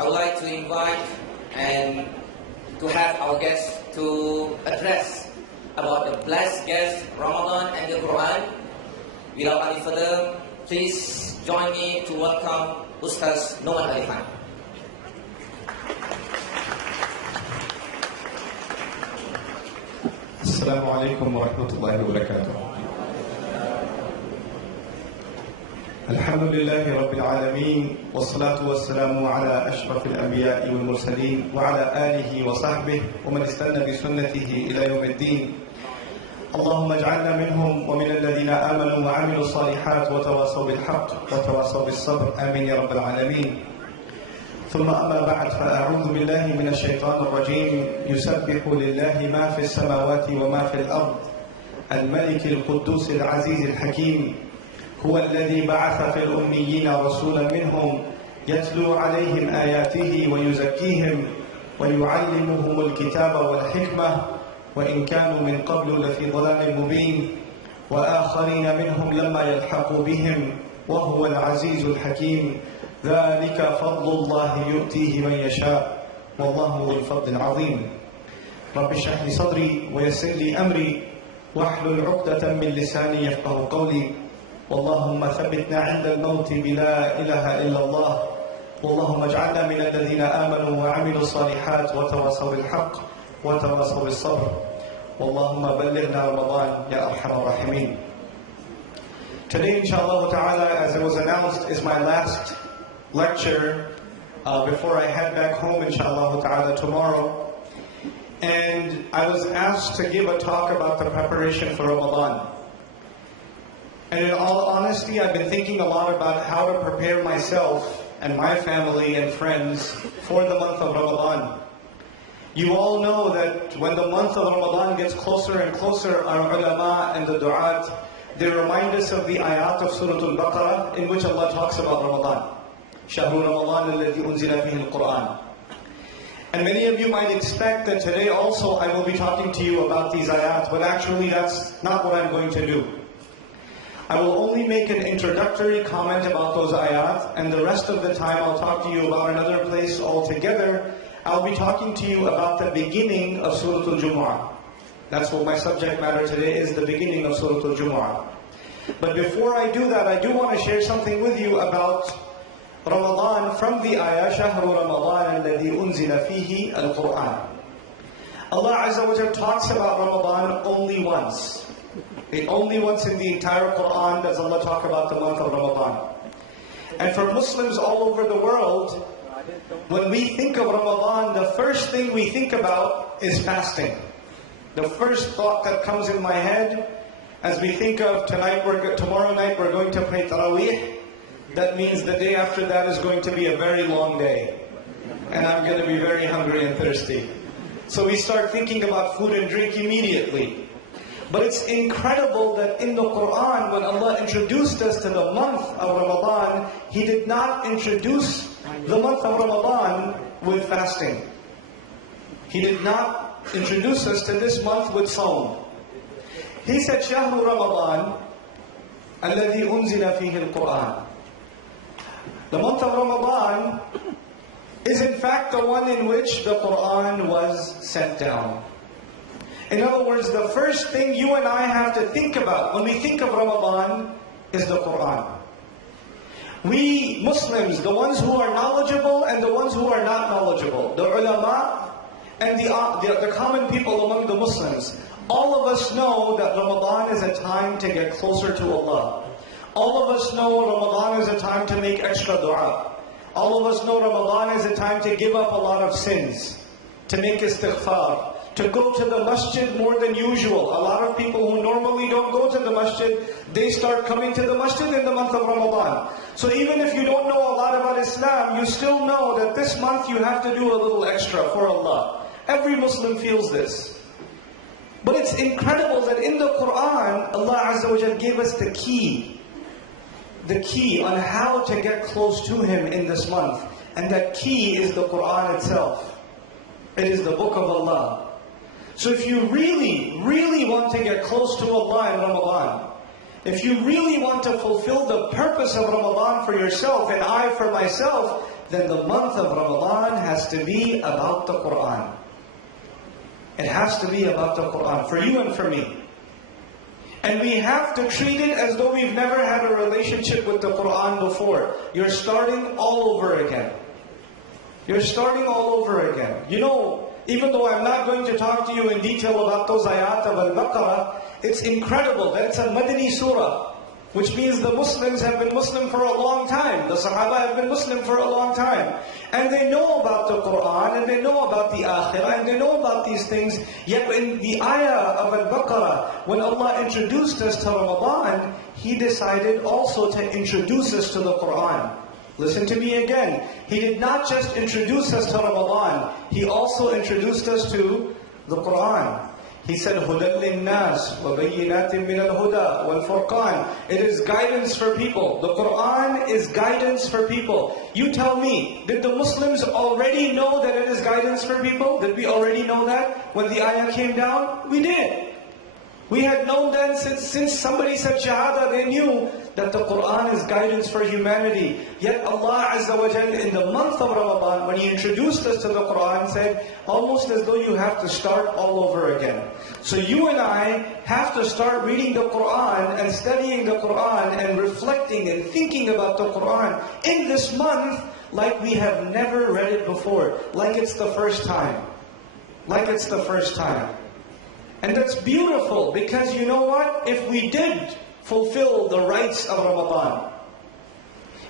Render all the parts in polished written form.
I would like to invite and to have our guests to address about the blessed guest, Ramadan and the Quran. Without any further, please join me to welcome Ustaz Nouman. Assalamu alaikum wa rahmatullahi wa barakatuh. Alhamdulillahi Rabbil Alameen, wa salatu wa salamu ala ashrafil anbiya'i wal mursaleen, wa ala alihi wa sahbihi, wa man istanna bi sunnatihi ila yawmiddin. Allahumma ij'alna minhum wa min alladhina amanu wa 'amilu salihat wa tawasaw bil haqq wa tawasaw bis sabr. Amin ya Rabbil Alameen. ثم أما بعد فأعوذ بالله من الشيطان الرجيم يسبح لله ما في السماوات وما في الأرض الملك القدوس العزيز الحكيم هو الذي بعث في الأميين رسولا منهم يتلو عليهم آياته ويزكيهم ويعلمهم الكتاب والحكمة وإن كانوا من قبل لفي ضلال مبين وآخرين منهم لما يلحقوا بهم وهو العزيز الحكيم ذلك فضل الله يؤتيه من يشاء والله ذو الفضل العظيم. رب اشرح لي صدري ويسر لي أمري واحلل عقدة من لساني يفقه قولي. اللهم ثبتنا عند الموت بلا إله إلا الله. اللهم اجعلنا من الذين آمنوا وعملوا الصالحات وتواصوا بالحق وتواصوا بالصبر. اللهم بلغنا رمضان يا أرحم الراحمين. Today, inshallah ta'ala, as it was announced, is my last lecture before I head back home, inshallah ta'ala, tomorrow. And I was asked to give a talk about the preparation for Ramadan. And in all honesty, I've been thinking a lot about how to prepare myself and my family and friends for the month of Ramadan. You all know that when the month of Ramadan gets closer and closer, our ulama and the du'at, they remind us of the ayat of Surah Al-Baqarah in which Allah talks about Ramadan. شهر رمضان الذي أنزل فيه القرآن. And many of you might expect that today also I will be talking to you about these ayat, but actually that's not what I'm going to do. I will only make an introductory comment about those ayat, and the rest of the time I'll talk to you about another place altogether. I'll be talking to you about the beginning of Surah Al-Jumu'ah. That's what my subject matter today is, the beginning of Surah Al-Jumu'ah. But before I do that, I do want to share something with you about Ramadan from the ayah, شهر رمضان الذي أنزل فيه القرآن. Allah Azza wa Jalla talks about Ramadan only once. Only once in the entire Quran does Allah talk about the month of Ramadan. And for Muslims all over the world, when we think of Ramadan, the first thing we think about is fasting. The first thought that comes in my head as we think of tomorrow night we're going to pray Taraweeh, that means the day after that is going to be a very long day. And I'm going to be very hungry and thirsty. So we start thinking about food and drink immediately. But it's incredible that in the Quran, when Allah introduced us to the month of Ramadan, He did not introduce the month of Ramadan with fasting. He did not introduce us to this month with Sawm. He said, شهر رمضان الذي أنزل فيه القرآن. The month of Ramadan is in fact the one in which the Quran was sent down. In other words, the first thing you and I have to think about when we think of Ramadan is the Quran. We Muslims, the ones who are knowledgeable and the ones who are not knowledgeable, the ulama and the common people among the Muslims, all of us know that Ramadan is a time to get closer to Allah. All of us know Ramadan is a time to make extra dua. All of us know Ramadan is a time to give up a lot of sins, to make istighfar, to go to the masjid more than usual. A lot of people who normally don't go to the masjid, they start coming to the masjid in the month of Ramadan. So even if you don't know a lot about Islam, you still know that this month you have to do a little extra for Allah. Every Muslim feels this. But it's incredible that in the Quran, Allah Azza wa Jalla gave us the key on how to get close to Him in this month. And that key is the Quran itself. It is the book of Allah. So if you really, really want to get close to Allah in Ramadan, if you really want to fulfill the purpose of Ramadan for yourself and I for myself, then the month of Ramadan has to be about the Quran. It has to be about the Quran, for you and for me. And we have to treat it as though we've never had a relationship with the Quran before. You're starting all over again. You're starting all over again. You know, even though I'm not going to talk to you in detail about those ayat of Al-Baqarah, it's incredible that it's a Madani surah, which means the Muslims have been Muslim for a long time. The Sahaba have been Muslim for a long time. And they know about the Quran, and they know about the Akhirah, and they know about these things. Yet in the ayah of Al-Baqarah, when Allah introduced us to Ramadan, He decided also to introduce us to the Quran. Listen to me again. He did not just introduce us to Ramadan, He also introduced us to the Quran. He said, هُدًى لِلنَّاسِ وَبَيِّنَاتٍ مِّنَ الْهُدَى وَالْفُرْقَانِ. It is guidance for people. The Quran is guidance for people. You tell me, did the Muslims already know that it is guidance for people? Did we already know that when the ayah came down? We did. We had known then since somebody said Shahada, they knew that the Quran is guidance for humanity. Yet Allah Azza wa Jal in the month of Ramadan, when He introduced us to the Quran, said, almost as though you have to start all over again. So you and I have to start reading the Quran and studying the Quran and reflecting and thinking about the Quran in this month like we have never read it before. Like it's the first time. Like it's the first time. And that's beautiful, because you know what? If we did fulfill the rights of Ramadan,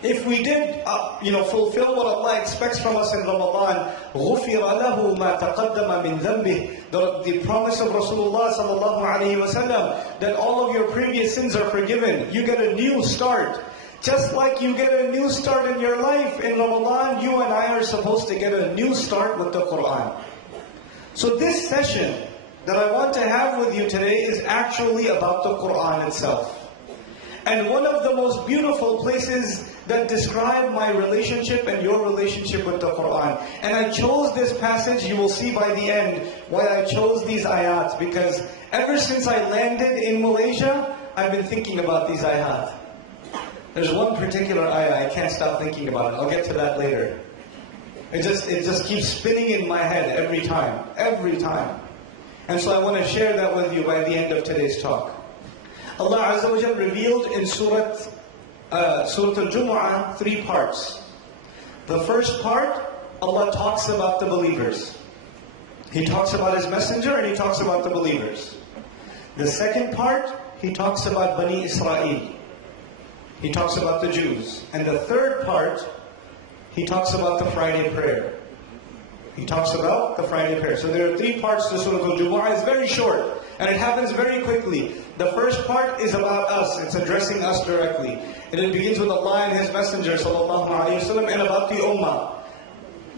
if we did fulfill what Allah expects from us in Ramadan, غُفِرَ لَهُ مَا تَقَدَّمَ مِنْ ذَنْبِهِ. The promise of Rasulullah sallallahu alayhi wa sallam, that all of your previous sins are forgiven. You get a new start. Just like you get a new start in your life, in Ramadan, you and I are supposed to get a new start with the Quran. So this session that I want to have with you today is actually about the Quran itself. And one of the most beautiful places that describe my relationship and your relationship with the Quran. And I chose this passage, you will see by the end why I chose these ayat. Because ever since I landed in Malaysia, I've been thinking about these ayat. There's one particular ayah I can't stop thinking about it. I'll get to that later. It just keeps spinning in my head every time. Every time. And so I want to share that with you by the end of today's talk. Allah Azza wa Jal revealed in Surah Al-Jumu'ah 3 parts. The first part, Allah talks about the believers. He talks about His messenger and He talks about the believers. The second part, He talks about Bani Israel. He talks about the Jews. And the third part, He talks about the Friday prayer. He talks about the Friday prayer. So there are 3 parts to Surah Al-Jumu'ah. It's very short, and it happens very quickly. The first part is about us. It's addressing us directly. And it begins with Allah and His Messenger sallallahu alayhi wa sallam, and about the Ummah.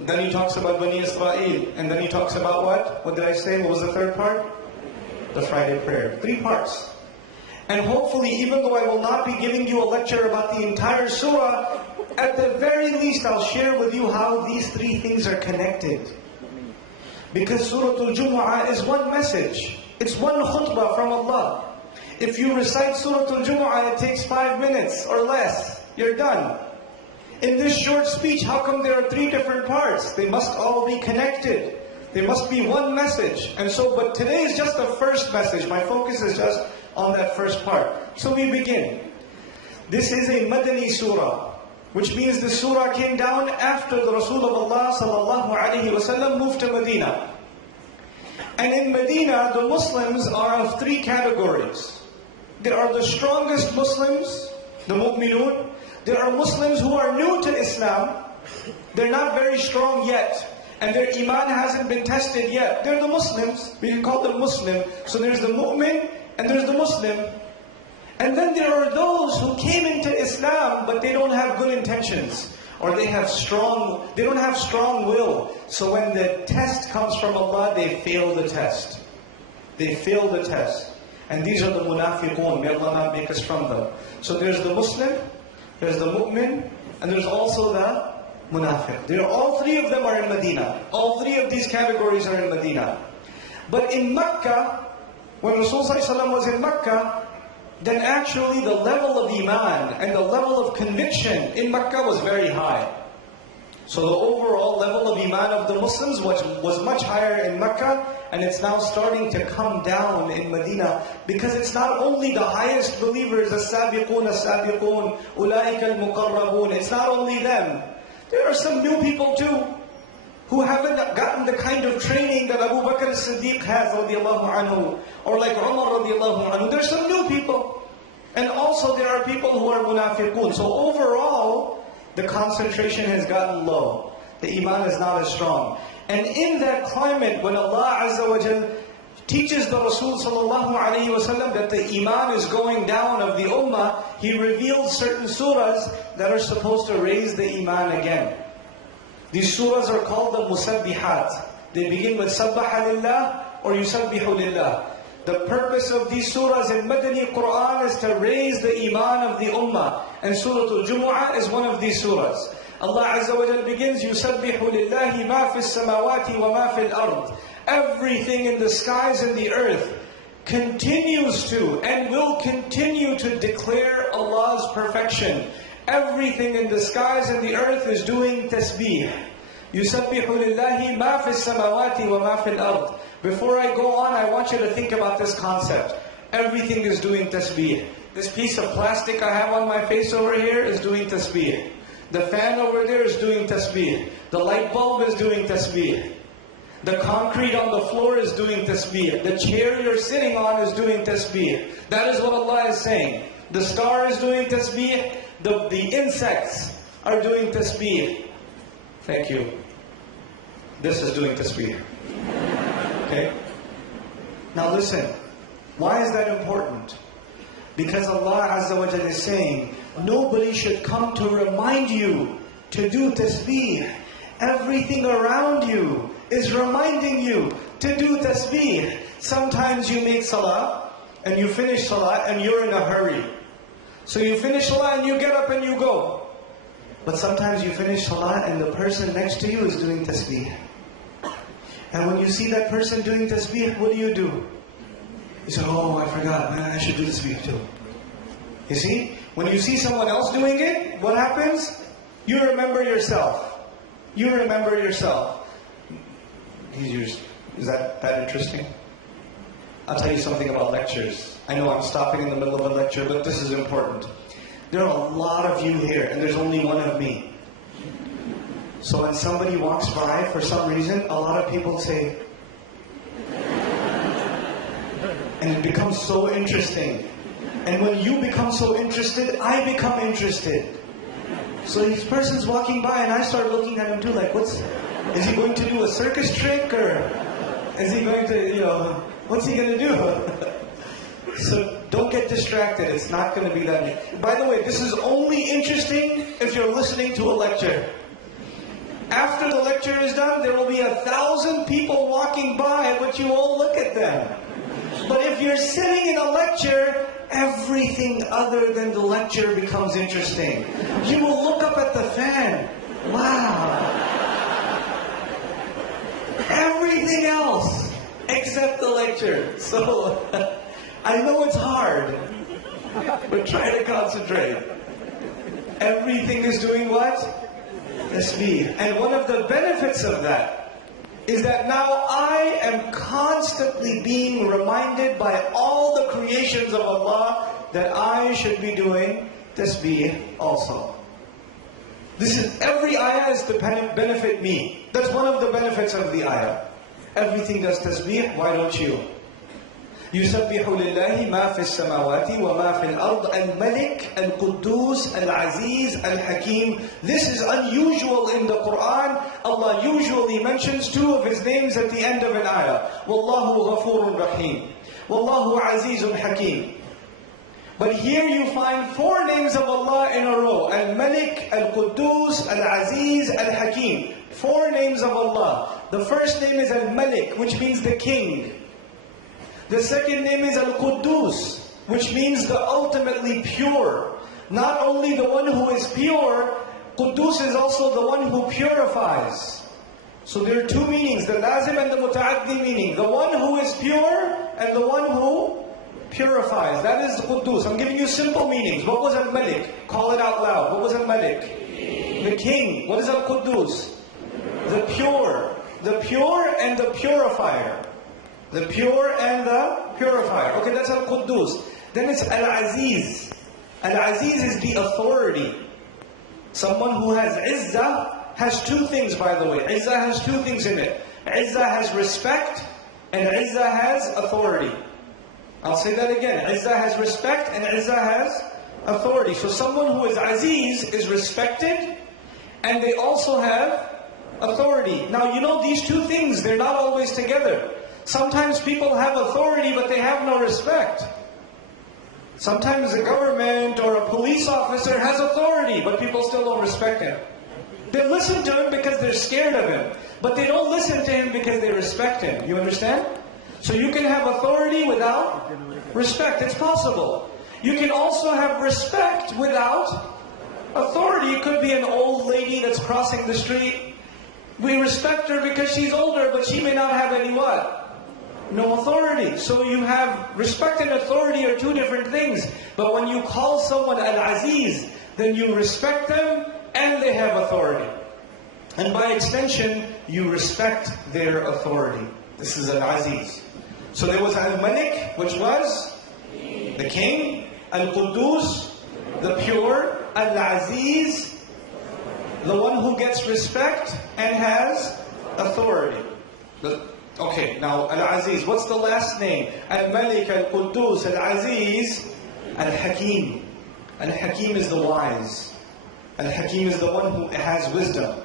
Then He talks about Bani Israel. And then He talks about what? What did I say? What was the third part? The Friday prayer. 3 parts. And hopefully, even though I will not be giving you a lecture about the entire surah, at the very least I'll share with you how these 3 things are connected. Because Surah Al-Jumu'ah is one message. It's one khutbah from Allah. If you recite Surah Al-Jumu'ah, it takes 5 minutes or less. You're done. In this short speech, how come there are 3 different parts? They must all be connected. There must be one message. And so, but today is just the first message. My focus is just on that first part. So we begin. This is a Madani surah, which means the surah came down after the Rasul of Allah sallallahu alayhi wa sallam moved to Medina. And in Medina, the Muslims are of 3 categories. There are the strongest Muslims, the mu'minun. There are Muslims who are new to Islam. They're not very strong yet. And their iman hasn't been tested yet. They're the Muslims. We can call them Muslim. So there's the mu'min and there's the Muslim. And then there are those who came into Islam, but they don't have good intentions. Or they don't have strong will. So when the test comes from Allah, they fail the test. They fail the test. And these are the munafiqun. May Allah not make us from them. So there's the Muslim, there's the mu'min, and there's also the munafiq. All 3 of them are in Medina. All 3 of these categories are in Medina. But in Mecca, when Rasulullah was in Mecca, then actually the level of iman and the level of conviction in Mecca was very high. So the overall level of iman of the Muslims was much higher in Mecca, and it's now starting to come down in Medina, because it's not only the highest believers, as-sabiqun, as-sabiqun, ulaika al-muqarrabun. It's not only them. There are some new people too, who haven't gotten the kind of training that Abu Bakr as-Siddiq has, radiallahu anhu, or like Umar radiallahu anhu. There's some new people. And also there are people who are munafiqun. So overall, the concentration has gotten low. The iman is not as strong. And in that climate, when Allah Azza wa Jal teaches the Rasul sallallahu alayhi wa sallam that the iman is going down of the ummah, He reveals certain surahs that are supposed to raise the iman again. These surahs are called the musabbihat. They begin with sabbaha lillah or yusabbihu lillah. The purpose of these surahs in Madani Quran is to raise the iman of the ummah. And Surah Al-Jumu'ah is one of these surahs. Allah Azza wa Jal begins, يُسَبِّحُ لِلَّهِ مَا فِي السَّمَاوَاتِ وَمَا فِي الْأَرْضِ. Everything in the skies and the earth continues to and will continue to declare Allah's perfection. Everything in the skies and the earth is doing tasbih. يُسَبِّحُ لِلَّهِ مَا فِي السَّمَاوَاتِ وَمَا فِي الْأَرْضِ. Before I go on, I want you to think about this concept. Everything is doing tasbih. This piece of plastic I have on my face over here is doing tasbih. The fan over there is doing tasbih. The light bulb is doing tasbih. The concrete on the floor is doing tasbih. The chair you're sitting on is doing tasbih. That is what Allah is saying. The star is doing tasbih. The insects are doing tasbih. Thank you. This is doing tasbih. Okay? Now listen. Why is that important? Because Allah Azza wa Jalla is saying, nobody should come to remind you to do tasbih. Everything around you is reminding you to do tasbih. Sometimes you make salah, and you finish salah, and you're in a hurry. So you finish salah, and you get up and you go. But sometimes you finish salah, and the person next to you is doing tasbih. And when you see that person doing tasbih, what do? You say, oh, I forgot, man, I should do tasbih too. You see? When you see someone else doing it, what happens? You remember yourself. You remember yourself. Is that interesting? I'll tell you something about lectures. I know I'm stopping in the middle of a lecture, but this is important. There are a lot of you here, and there's only one of me. So when somebody walks by, for some reason, a lot of people say, and it becomes so interesting. And when you become so interested, I become interested. So this person's walking by and I start looking at him too, like, is he going to do a circus trick, or is he going to, what's he going to do? So don't get distracted, it's not going to be that neat. By the way, this is only interesting if you're listening to a lecture. After the lecture is done, there will be 1,000 people walking by, but you won't look at them. But if you're sitting in a lecture, everything other than the lecture becomes interesting. You will look up at the fan. Wow. Everything else except the lecture. So, I know it's hard, but try to concentrate. Everything is doing what? Tasbih. And one of the benefits of that is that now I am constantly being reminded by all the creations of Allah that I should be doing tasbih also. Every ayah is to benefit me. That's one of the benefits of the ayah. Everything does tasbih, why don't you? يُسَبِّحُ لِلَّهِ مَا فِي السَّمَاوَاتِ وَمَا فِي الْأَرْضِ الْمَلِكِ الْقُدُّوسِ الْعَزِيزِ الْحَكِيمِ. This is unusual in the Quran. Allah usually mentions 2 of His names at the end of an ayah. وَاللَّهُ غَفُورٌ رَحِيمٌ. وَاللَّهُ عَزِيزٌ حَكِيمٌ. But here you find 4 names of Allah in a row. Al-Malik, Al-Quddus, Al-Aziz, Al-Hakim. 4 names of Allah. The first name is Al-Malik, which means the king. The second name is Al-Quddus, which means the ultimately pure. Not only the one who is pure, Quddus is also the one who purifies. So there are 2 meanings, the lazim and the muta'addi meaning. The one who is pure and the one who purifies. That is Quddus. I'm giving you simple meanings. What was Al-Malik? Call it out loud. What was Al-Malik? The king. What is Al-Quddus? The pure. the pure and the purifier. The pure and the purifier. Okay, that's Al-Quddus. Then it's Al-Aziz. Al-Aziz is the authority. Someone who has Izzah has two things, by the way. Izzah has two things in it. Izzah has respect and Izzah has authority. I'll say that again. Izzah has respect and Izzah has authority. So someone who is Aziz is respected and they also have authority. Now you know these two things, they're not always together. Sometimes people have authority but they have no respect. Sometimes a government or a police officer has authority but people still don't respect him. They listen to him because they're scared of him. But they don't listen to him because they respect him. You understand? So you can have authority without respect. It's possible. You can also have respect without authority. It could be an old lady that's crossing the street. We respect her because she's older, but she may not have any what? No authority. So you have respect and authority are two different things. But when you call someone Al-Aziz, then you respect them and they have authority. And by extension, you respect their authority. This is Al-Aziz. So there was Al-Malik, which was the king. Al-Quddus, the pure. Al-Aziz, the one who gets respect and has authority. Okay, now Al-Aziz, what's the last name? Al-Malik, Al-Quddus, Al-Aziz, Al-Hakim. Al-Hakim is the wise. Al-Hakim is the one who has wisdom.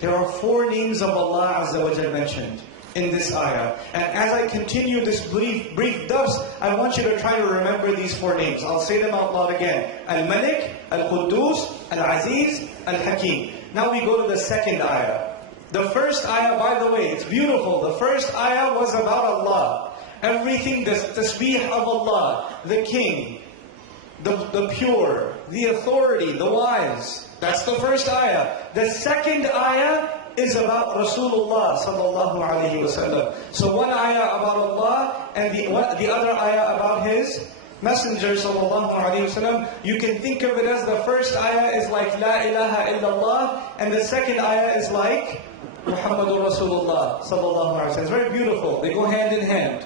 There are 4 names of Allah Azza wa Jal mentioned in this ayah. And as I continue this brief dars, I want you to try to remember these 4 names. I'll say them out loud again. Al-Malik, Al-Quddus, Al-Aziz, Al-Hakim. Now we go to the second ayah. The first ayah, by the way, it's beautiful. The first ayah was about Allah. Everything, the tasbih of Allah, the king, the pure, the authority, the wise. That's the first ayah. The second ayah is about Rasulullah sallallahu alaihi wasallam. So one ayah about Allah and the other ayah about His Messenger sallallahu alaihi wasallam. You can think of it as the first ayah is like La ilaha illallah and the second ayah is like Muhammadur Rasulullah sallallahu alaihi wasallam. It's very beautiful. They go hand in hand.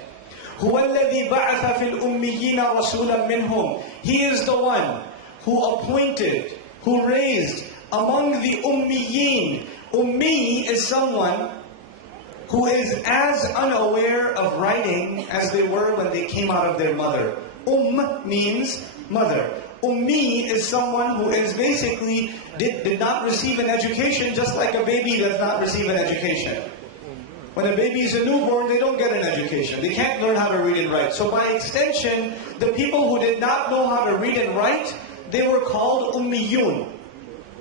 هُوَ الَّذِي بَعَثَ فِي الْأُمِّيِّينَ رَسُولًا مِّنْهُمْ. He is the one who appointed, who raised among the Ummiyin. Ummi is someone who is as unaware of writing as they were when they came out of their mother. Means mother. Ummi is someone who is basically did not receive an education, just like a baby does not receive an education. When a baby is a newborn, they don't get an education. They can't learn how to read and write. So by extension, the people who did not know how to read and write, they were called Ummiyun.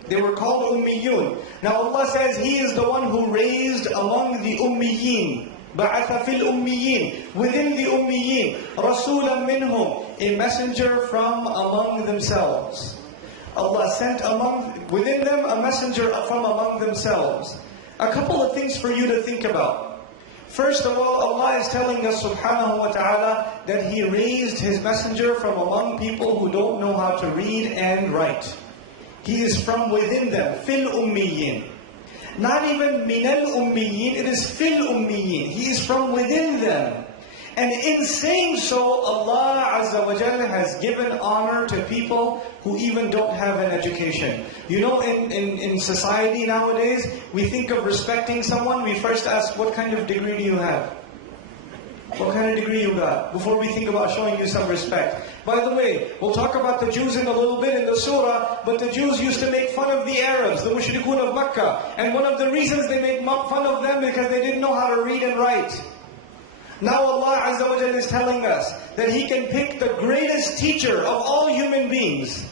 They were called Ummiyun. Now Allah says He is the one who raised among the Ummiyin. بَعَثَ فِي الْأُمِّيِّينَ. Within the Ummiyin. رَسُولًا مِّنْهُمْ. A messenger from among themselves. Allah sent within them a messenger from among themselves. A couple of things for you to think about. First of all, Allah is telling us subhanahu wa ta'ala that He raised His messenger from among people who don't know how to read and write. He is from within them, fil ummiyin. Not even minal ummiyin, it is fil ummiyin. He is from within them. And in saying so, Allah Azza wa Jalla has given honor to people who even don't have an education. You know, in society nowadays, we think of respecting someone, we first ask, what kind of degree do you have? What kind of degree you got? Before we think about showing you some respect. By the way, we'll talk about the Jews in a little bit in the surah, but the Jews used to make fun of the Arabs, the mushrikun of Makkah. And one of the reasons they made fun of them because they didn't know how to read and write. Now Allah Azza wa Jalla is telling us that He can pick the greatest teacher of all human beings.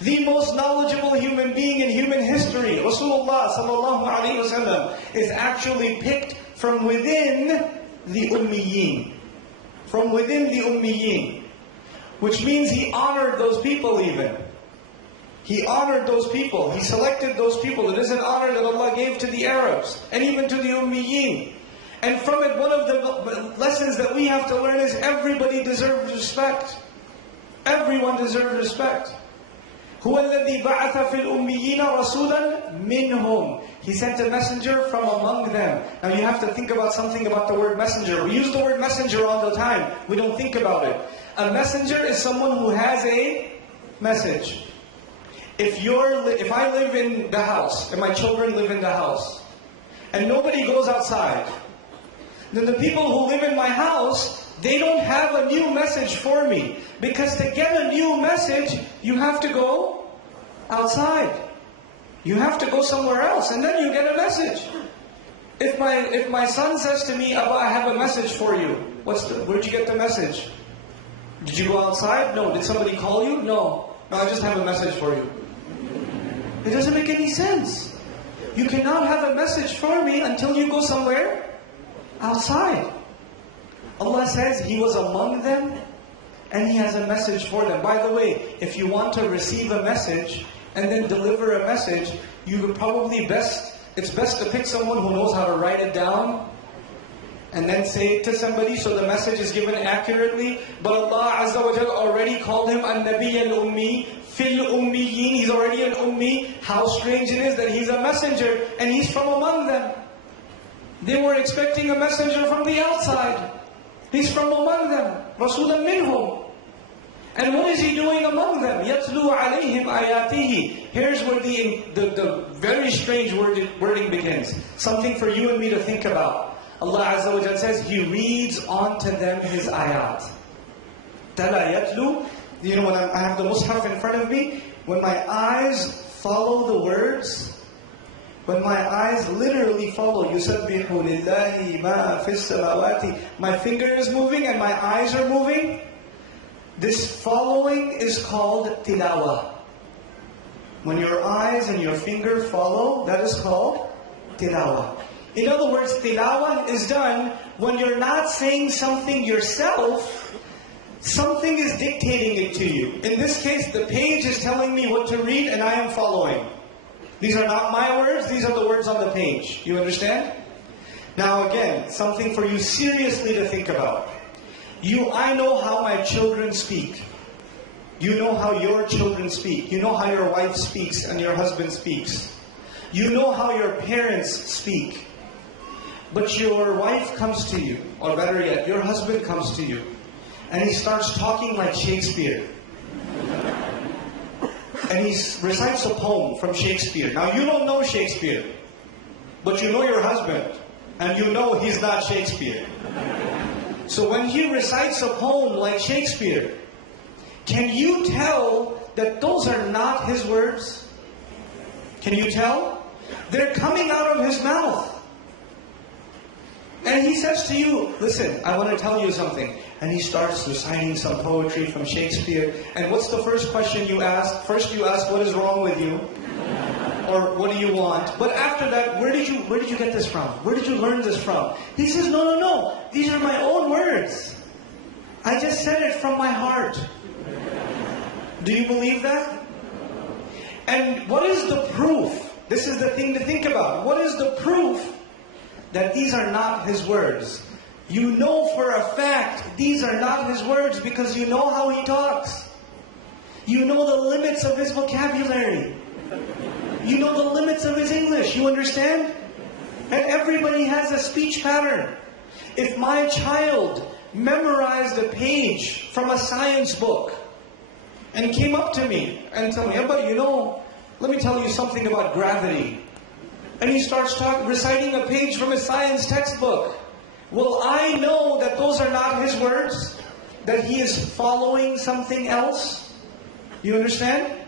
The most knowledgeable human being in human history, Rasulullah sallallahu alaihi wasallam, is actually picked from within the Ummiyin. From within the Ummiyin. Which means He honored those people even. He honored those people. He selected those people. It is an honor that Allah gave to the Arabs and even to the Ummiyin. And from it, one of the lessons that we have to learn is everybody deserves respect. Everyone deserves respect. هُوَ الَّذِي بَعَثَ فِي الْأُمِّيِّينَ رَسُولًا مِّنْهُمْ. He sent a messenger from among them. Now you have to think about something about the word messenger. We use the word messenger all the time. We don't think about it. A messenger is someone who has a message. If I live in the house, and my children live in the house, and nobody goes outside, then the people who live in my house, they don't have a new message for me. Because to get a new message, you have to go outside. You have to go somewhere else, and then you get a message. If my son says to me, Abba, I have a message for you. Where'd you get the message? Did you go outside? No. Did somebody call you? No. No, I just have a message for you. It doesn't make any sense. You cannot have a message for me until you go somewhere outside. Allah says He was among them and He has a message for them. By the way, if you want to receive a message and then deliver a message, it's best to pick someone who knows how to write it down and then say it to somebody so the message is given accurately. But Allah Azza wa Jal already called him An-Nabiy al-Ummi, Fil Ummiyin. He's already an Ummi. How strange it is that he's a messenger and he's from among them. They were expecting a messenger from the outside. He's from among them. Rasulan minhum. And what is he doing among them? يَتْلُو عَلَيْهِمْ آيَاتِهِ. Here's where the very strange wording begins. Something for you and me to think about. Allah Azza wa Jalla says, He reads onto them His ayat. Tala yatlu. You know, when I have the mushaf in front of me, when my eyes follow the words, when my eyes literally follow, يُسَبِّحُ لِلَّهِ مَا فِي السَّمَاوَاتِ. My finger is moving and my eyes are moving. This following is called tilawa. When your eyes and your finger follow, that is called tilawa. In other words, tilawa is done when you're not saying something yourself, something is dictating it to you. In this case, the page is telling me what to read and I am following. These are not my words, these are the words on the page. You understand? Now again, something for you seriously to think about. I know how my children speak. You know how your children speak. You know how your wife speaks and your husband speaks. You know how your parents speak. But your wife comes to you, or better yet, your husband comes to you, and he starts talking like Shakespeare. And he recites a poem from Shakespeare. Now you don't know Shakespeare, but you know your husband, and you know he's not Shakespeare. So when he recites a poem like Shakespeare, can you tell that those are not his words? Can you tell? They're coming out of his mouth. And he says to you, listen, I want to tell you something. And he starts reciting some poetry from Shakespeare. And what's the first question you ask? First you ask, what is wrong with you? Or what do you want? But after that, where did you get this from? Where did you learn this from? He says, no. These are my own words. I just said it from my heart. Do you believe that? And what is the proof? This is the thing to think about. What is the proof that these are not his words? You know for a fact these are not his words because you know how he talks. You know the limits of his vocabulary. You know the limits of his English. You understand? And everybody has a speech pattern. If my child memorized a page from a science book and came up to me and told me, Abba, let me tell you something about gravity. And he starts reciting a page from a science textbook. Will I know that those are not his words? That he is following something else? You understand?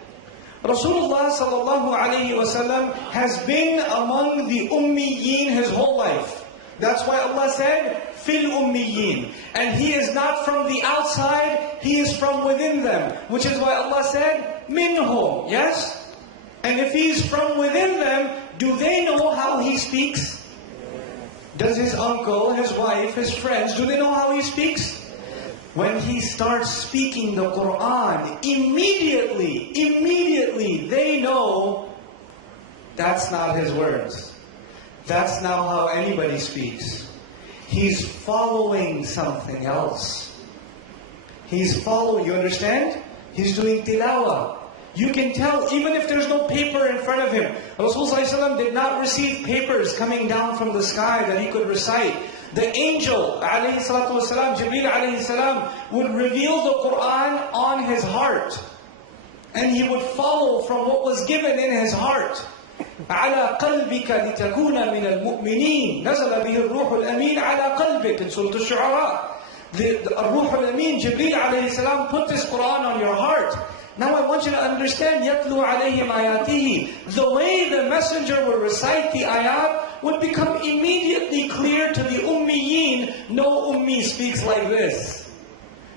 Rasulullah sallallahu alayhi wasallam has been among the Ummiyin his whole life. That's why Allah said, Fil Ummiyin. And he is not from the outside, he is from within them. Which is why Allah said, Minhum. Yes? And if he's from within them, do they know how he speaks? Does his uncle, his wife, his friends, do they know how he speaks? When he starts speaking the Quran, immediately they know that's not his words. That's not how anybody speaks. He's following something else. He's following, you understand? He's doing tilawah. You can tell even if there's no paper in front of him. Rasulullah did not receive papers coming down from the sky that he could recite. The angel, Jibreel alayhi salam, would reveal the Qur'an on his heart. And he would follow from what was given in his heart. على قلبك لتكون من المؤمنين نزل به الروح الأمين على قلبك in Surah Al-Shu'ara. The Ruh al-Amin, Jibreel alayhi salam, put this Qur'an on your heart. Now I want you to understand, يَتْلُو عَلَيْهِمْ آيَاتِهِ. The way the messenger would recite the ayat would become immediately clear to the ummiyin. No ummi speaks like this.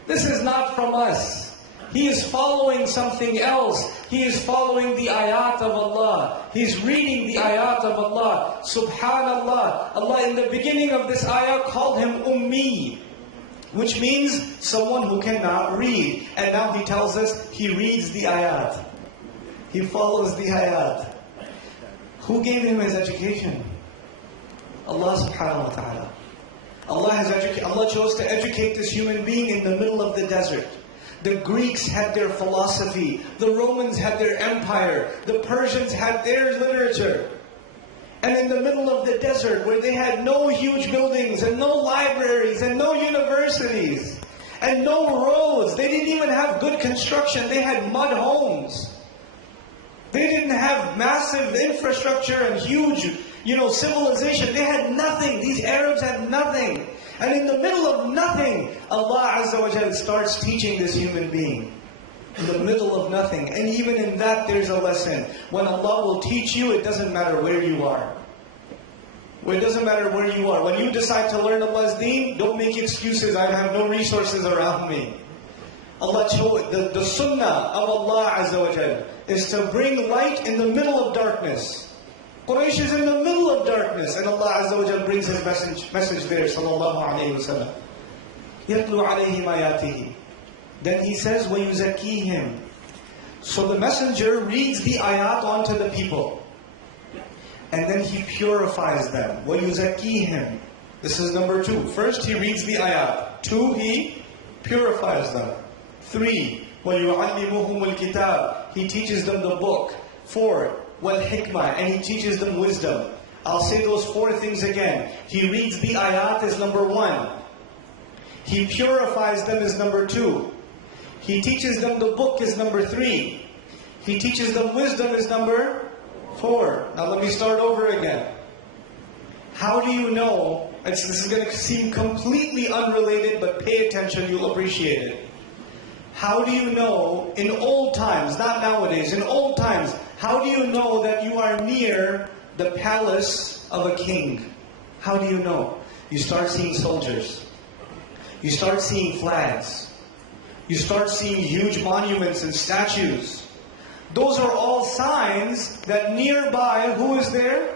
This is not from us. He is following something else. He is following the ayat of Allah. He's reading the ayat of Allah. Subhanallah. Allah in the beginning of this ayah called him ummi, which means someone who cannot read. And now he tells us he reads the ayat. He follows the ayat. Who gave him his education? Allah subhanahu wa ta'ala. Allah chose to educate this human being in the middle of the desert. The Greeks had their philosophy. The Romans had their empire. The Persians had their literature. And in the middle of the desert, where they had no huge buildings and no libraries and no universities and no roads, they didn't even have good construction. They had mud homes. They didn't have massive infrastructure and huge, civilization. They had nothing. These Arabs had nothing. And in the middle of nothing, Allah Azza wa Jal starts teaching this human being. In the middle of nothing. And even in that there's a lesson. When Allah will teach you, it doesn't matter where you are. It doesn't matter where you are. When you decide to learn Allah's deen, don't make excuses. I have no resources around me. Allah chose, the sunnah of Allah Azza wa Jal is to bring light in the middle of darkness. Quraysh is in the middle of darkness, and Allah Azza wa Jal brings His message there, sallallahu alayhi wa sallam. يَتْلُو عَلَيْهِمْ آيَاتِهِ. Then He says, وَيُزَكِّيهِمْ. So the messenger reads the ayat onto the people. And then he purifies them. وَيُزَكِّيهِمْ. This is number 2. First, he reads the ayat. 2, he purifies them. 3, وَيُعَلِّمُهُمُ الْكِتَابِ. He teaches them the book. 4, وَالْحِكْمَةِ. And he teaches them wisdom. I'll say those 4 things again. He reads the ayat as number 1. He purifies them as number 2. He teaches them the book as number 3. He teaches them wisdom as number 4. Now let me start over again. How do you know? This is going to seem completely unrelated, but pay attention, you'll appreciate it. How do you know in old times, not nowadays, in old times, how do you know that you are near the palace of a king? How do you know? You start seeing soldiers. You start seeing flags. You start seeing huge monuments and statues. Those are all signs that nearby, who is there?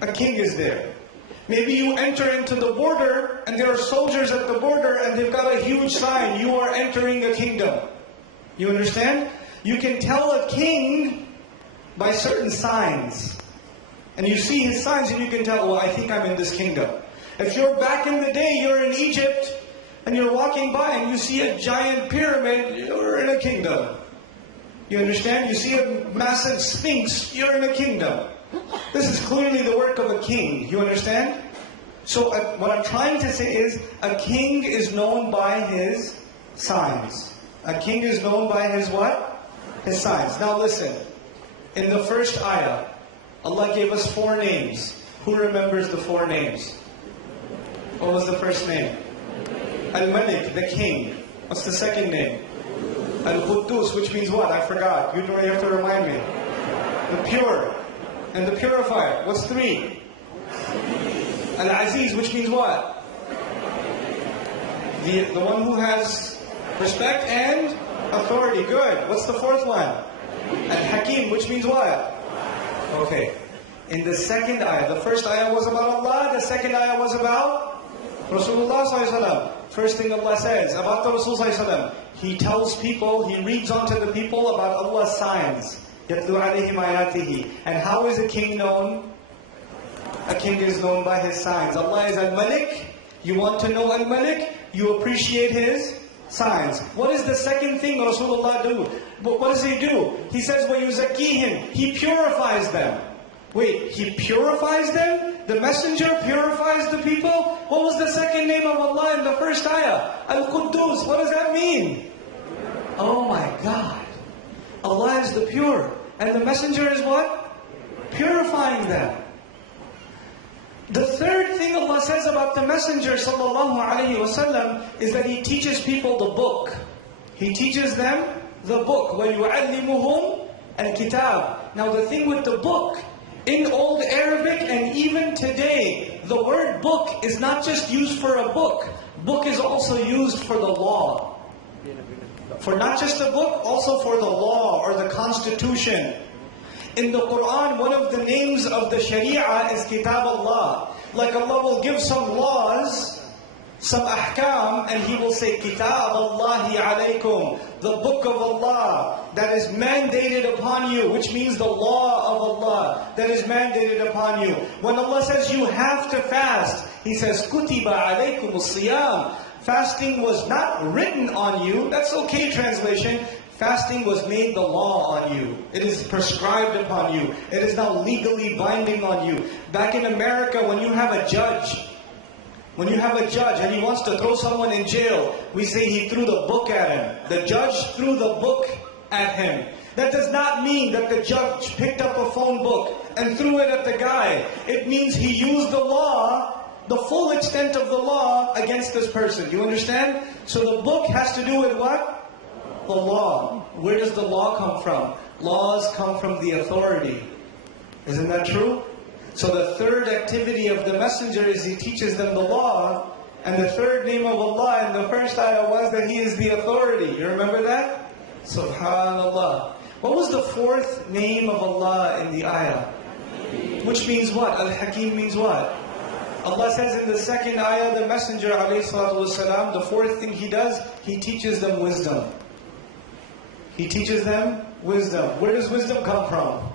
A king is there. Maybe you enter into the border and there are soldiers at the border and they've got a huge sign, you are entering a kingdom. You understand? You can tell a king by certain signs. And you see his signs and you can tell, well, I think I'm in this kingdom. If you're back in the day, you're in Egypt, and you're walking by and you see a giant pyramid, you're in a kingdom. You understand? You see a massive sphinx, you're in a kingdom. This is clearly the work of a king. You understand? So what I'm trying to say is, a king is known by his signs. A king is known by his what? His signs. Now listen. In the first ayah, Allah gave us 4 names. Who remembers the 4 names? What was the first name? Al-Malik, the king. What's the second name? Al-Quddus, which means what? I forgot. You have to remind me. The pure. And the purifier. What's 3? Al-Aziz, which means what? The one who has respect and authority. Good. What's the 4th one? Al-Hakim, which means what? Okay. In the second ayah, the first ayah was about Allah, the second ayah was about Rasulullah sallallahu. First thing Allah says about the Rasul sallallahu, He tells people, He reads onto the people about Allah's signs. يَتْلُو عَلَيْهِمْ آيَاتِهِ. And how is a king known? A king is known by his signs. Allah is Al-Malik. You want to know Al-Malik? You appreciate his signs. What is the second thing Rasulullah do? What does he do? He says, وَيُزَكِّيهِمْ. He purifies them. Wait, He purifies them? The messenger purifies the people? What was the second name of Allah in the first ayah? Al-Quddus. What does that mean? Oh my God. Allah is the pure. And the messenger is what? Purifying them. The third thing Allah says about the messenger sallallahu alaihi wasallam is that he teaches people the book. He teaches them the book. وَيُعَلِّمُهُمْ الْكِتَابِ. Now the thing with the book, in Old Arabic and even today, the word book is not just used for a book. Book is also used for the law. For not just a book, also for the law or the constitution. In the Quran, one of the names of the Sharia is Kitab Allah. Like Allah will give some laws, some ahkam, and He will say, Kitab Allahi alaykum, the book of Allah that is mandated upon you, which means the law of Allah that is mandated upon you. When Allah says you have to fast, He says, Kutiba alaykum as-siyam. Fasting was not written on you. That's okay translation. Fasting was made the law on you. It is prescribed upon you. It is now legally binding on you. Back in America, when you have a judge and he wants to throw someone in jail, we say he threw the book at him. The judge threw the book at him. That does not mean that the judge picked up a phone book and threw it at the guy. It means he used the law, the full extent of the law against this person. You understand? So the book has to do with what? The law. Where does the law come from? Laws come from the authority. Isn't that true? So the third activity of the messenger is he teaches them the law. And the third name of Allah in the first ayah was that He is the authority. You remember that? Subhanallah. What was the fourth name of Allah in the ayah? Which means what? Al-Hakim means what? Allah says in the second ayah, the messenger ﷺ, the fourth thing he does, he teaches them wisdom. He teaches them wisdom. Where does wisdom come from?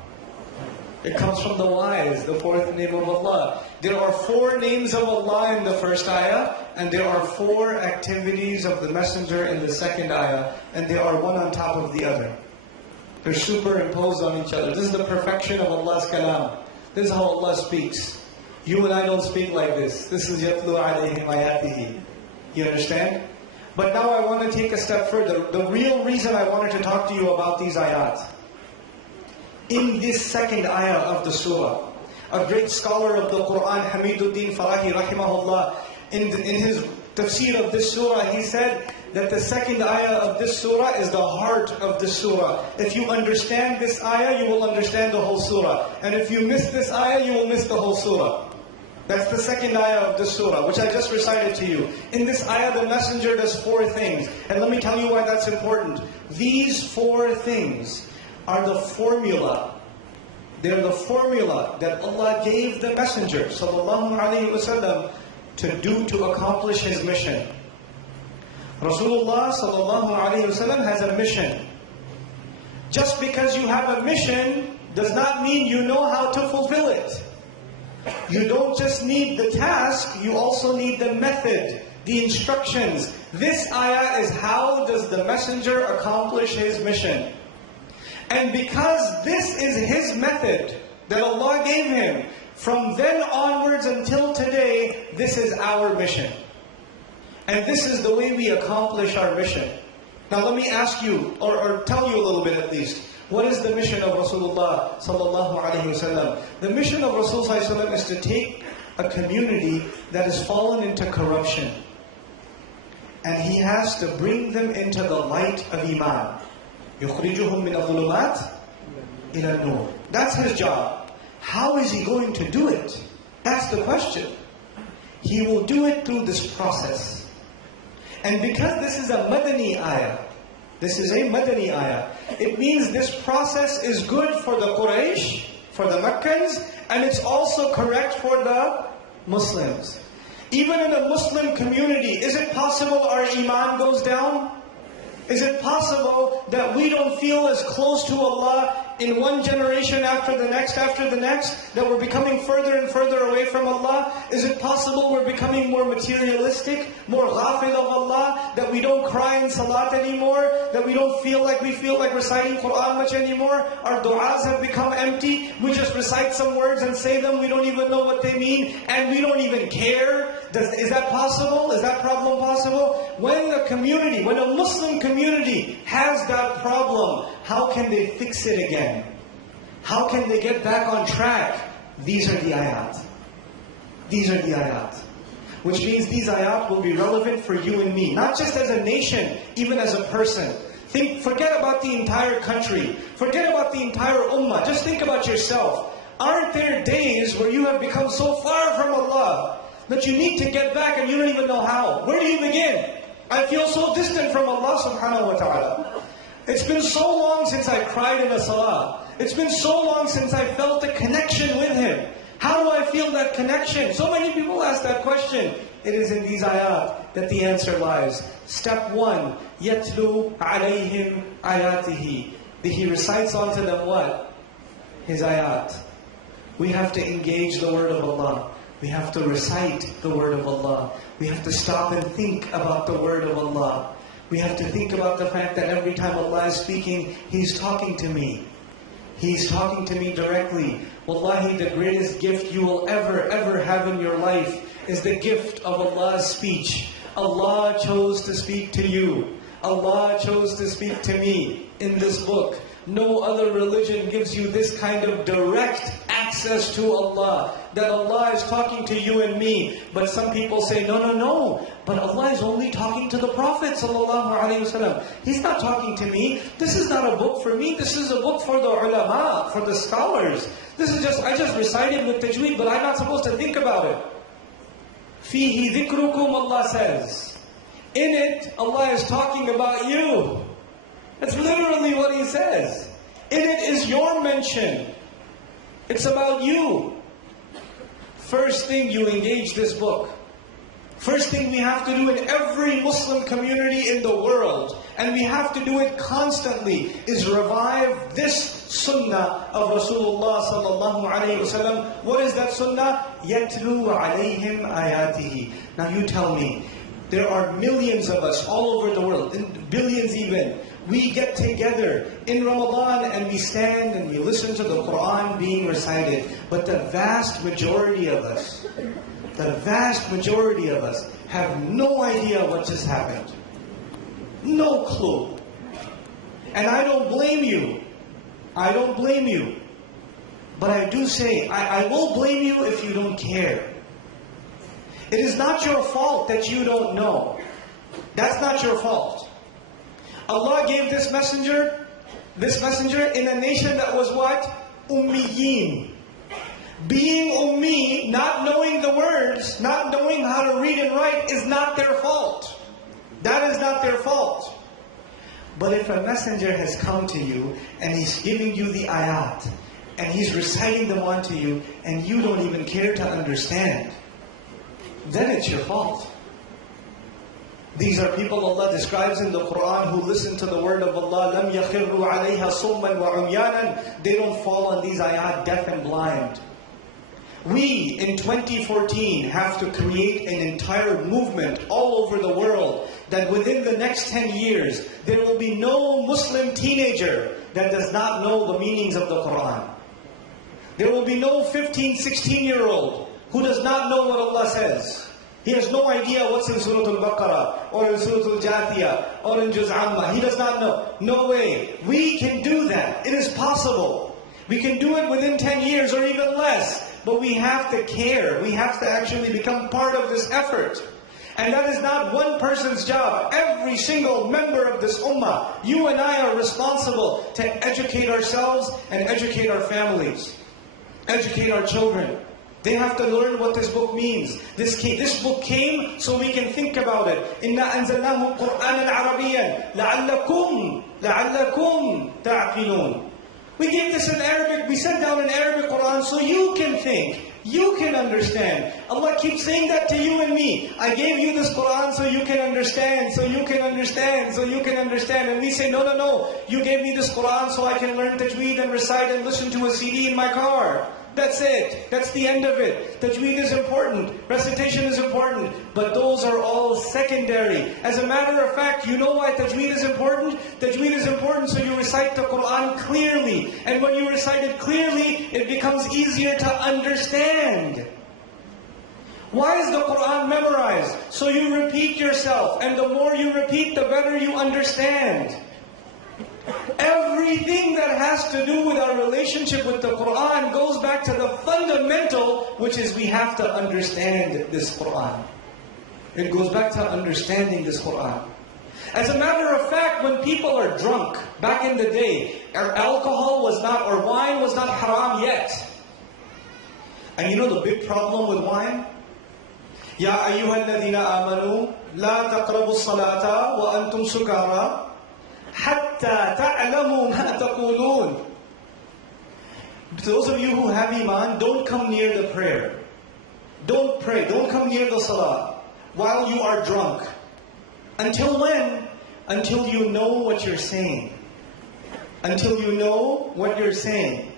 It comes from the wise, the fourth name of Allah. There are four names of Allah in the first ayah, and there are four activities of the messenger in the second ayah, and they are one on top of the other. They're superimposed on each other. This is the perfection of Allah's kalam. This is how Allah speaks. You and I don't speak like this. This is yatlu alayhim ayatihi. You understand? But now I want to take a step further. The real reason I wanted to talk to you about these ayat. In this second ayah of the surah, a great scholar of the Quran, Hamiduddin Farahi rahimahullah, in his tafsir of this surah, he said that the second ayah of this surah is the heart of the surah. If you understand this ayah, you will understand the whole surah. And if you miss this ayah, you will miss the whole surah. That's the second ayah of the surah, which I just recited to you. In this ayah, the messenger does four things. And let me tell you why that's important. These four things are the formula. They're the formula that Allah gave the messenger, sallallahu alaihi wasallam, to accomplish his mission. Rasulullah sallallahu alaihi wasallam has a mission. Just because you have a mission does not mean you know how to fulfill it. You don't just need the task, you also need the method, the instructions. This ayah is how does the messenger accomplish his mission. And because this is his method that Allah gave him, from then onwards until today, this is our mission. And this is the way we accomplish our mission. Now let me ask you, or tell you a little bit at least, what is the mission of Rasulullah sallallahu alaihi wasallam? The mission of Rasulullah sallallahu alaihi wasallam is to take a community that has fallen into corruption. And he has to bring them into the light of Iman. يُخْرِجُهُمْ مِنَ الظُّلُمَاتِ إِلَى النُّورِ. That's his job. How is he going to do it? That's the question. He will do it through this process. And because this is a Madani ayah, it means this process is good for the Quraysh, for the Meccans, and it's also correct for the Muslims. Even in a Muslim community, is it possible our Iman goes down? Is it possible that we don't feel as close to Allah in one generation after the next, that we're becoming further and further away from Allah? Is it possible we're becoming more materialistic, more ghafil of Allah, that we don't cry in salat anymore, that we don't feel like reciting Quran much anymore? Our du'as have become empty. We just recite some words and say them, we don't even know what they mean, and we don't even care. Is that possible? Is that problem possible? When a Muslim community has that problem, how can they fix it again? How can they get back on track? These are the ayat. These are the ayat. Which means these ayat will be relevant for you and me. Not just as a nation, even as a person. Forget about the entire country. Forget about the entire ummah. Just think about yourself. Aren't there days where you have become so far from Allah that you need to get back and you don't even know how? Where do you begin? I feel so distant from Allah subhanahu wa ta'ala. It's been so long since I cried in a salah. It's been so long since I felt a connection with Him. How do I feel that connection? So many people ask that question. It is in these ayat that the answer lies. Step 1, يَتْلُو عَلَيْهِمْ آيَاتِهِ. He recites onto them what? His ayat. We have to engage the word of Allah. We have to recite the word of Allah. We have to stop and think about the word of Allah. We have to think about the fact that every time Allah is speaking, He's talking to me. He's talking to me directly. Wallahi, the greatest gift you will ever have in your life is the gift of Allah's speech. Allah chose to speak to you. Allah chose to speak to me in this book. No other religion gives you this kind of direct access to Allah, that Allah is talking to you and me. But some people say, no, but Allah is only talking to the Prophet ﷺ. He's not talking to me. This is not a book for me. This is a book for the ulama, for the scholars. I just recited with tajweed, but I'm not supposed to think about it. Fihi dhikrukum, Allah says. In it, Allah is talking about you. That's literally what He says. In it is your mention. It's about you. First thing, you engage this book. First thing we have to do in every Muslim community in the world, and we have to do it constantly, is revive this sunnah of Rasulullah sallallahu alayhi wasallam. What is that sunnah? يَتْلُو عَلَيْهِمْ آيَاتِهِ. Now you tell me, there are millions of us all over the world, billions even. We get together in Ramadan and we stand and we listen to the Quran being recited. But the vast majority of us have no idea what just happened. No clue. And I don't blame you. But I do say, I will blame you if you don't care. It is not your fault that you don't know. That's not your fault. Allah gave this messenger in a nation that was what? Ummiyin. Being ummi, not knowing the words, not knowing how to read and write is not their fault. That is not their fault. But if a messenger has come to you and he's giving you the ayat, and he's reciting them onto you, and you don't even care to understand, then it's your fault. These are people Allah describes in the Quran who listen to the word of Allah. لَمْ يَخِرُّوا عَلَيْهَا صُمًّا وَعُمْيَانًا. They don't fall on these ayat deaf and blind. We, in 2014, have to create an entire movement all over the world that within the next 10 years, there will be no Muslim teenager that does not know the meanings of the Quran. There will be no 15, 16-year-old who does not know what Allah says. He has no idea what's in Surah Al-Baqarah, or in Surah Al-Jathiyah, or in Juz Amma. He does not know. No way. We can do that. It is possible. We can do it within 10 years or even less. But we have to care. We have to actually become part of this effort. And that is not one person's job. Every single member of this ummah, you and I are responsible to educate ourselves and educate our families. Educate our children. They have to learn what this book means. This book came so we can think about it. إِنَّا أَنزَلْنَاهُ قُرْآنًا عَرَبِيًّا لَعَلَّكُمْ تَعْقِلُونَ. We gave this in Arabic. We sent down an Arabic Quran so you can think. You can understand. Allah keeps saying that to you and me. I gave you this Quran so you can understand, so you can understand, so you can understand. And we say, no, no, no. You gave me this Quran so I can learn tajweed and recite and listen to a CD in my car. That's it. That's the end of it. Tajweed is important. Recitation is important. But those are all secondary. As a matter of fact, you know why tajweed is important? Tajweed is important so you recite the Quran clearly. And when you recite it clearly, it becomes easier to understand. Why is the Quran memorized? So you repeat yourself. And the more you repeat, the better you understand. Everything that has to do with our relationship with the Quran goes back to the fundamental, which is we have to understand this Quran. It goes back to understanding this Quran. As a matter of fact, when people are drunk, back in the day, alcohol was not, or wine was not haram yet. And you know the big problem with wine? Ya ayyuhal ladhina amanu, la taqrabu salata wa antum sukara. حَتَّى تَعْلَمُوا مَا تَقُولُونَ. Those of you who have iman, don't come near the prayer. Don't pray, don't come near the salah while you are drunk. Until when? Until you know what you're saying. Until you know what you're saying.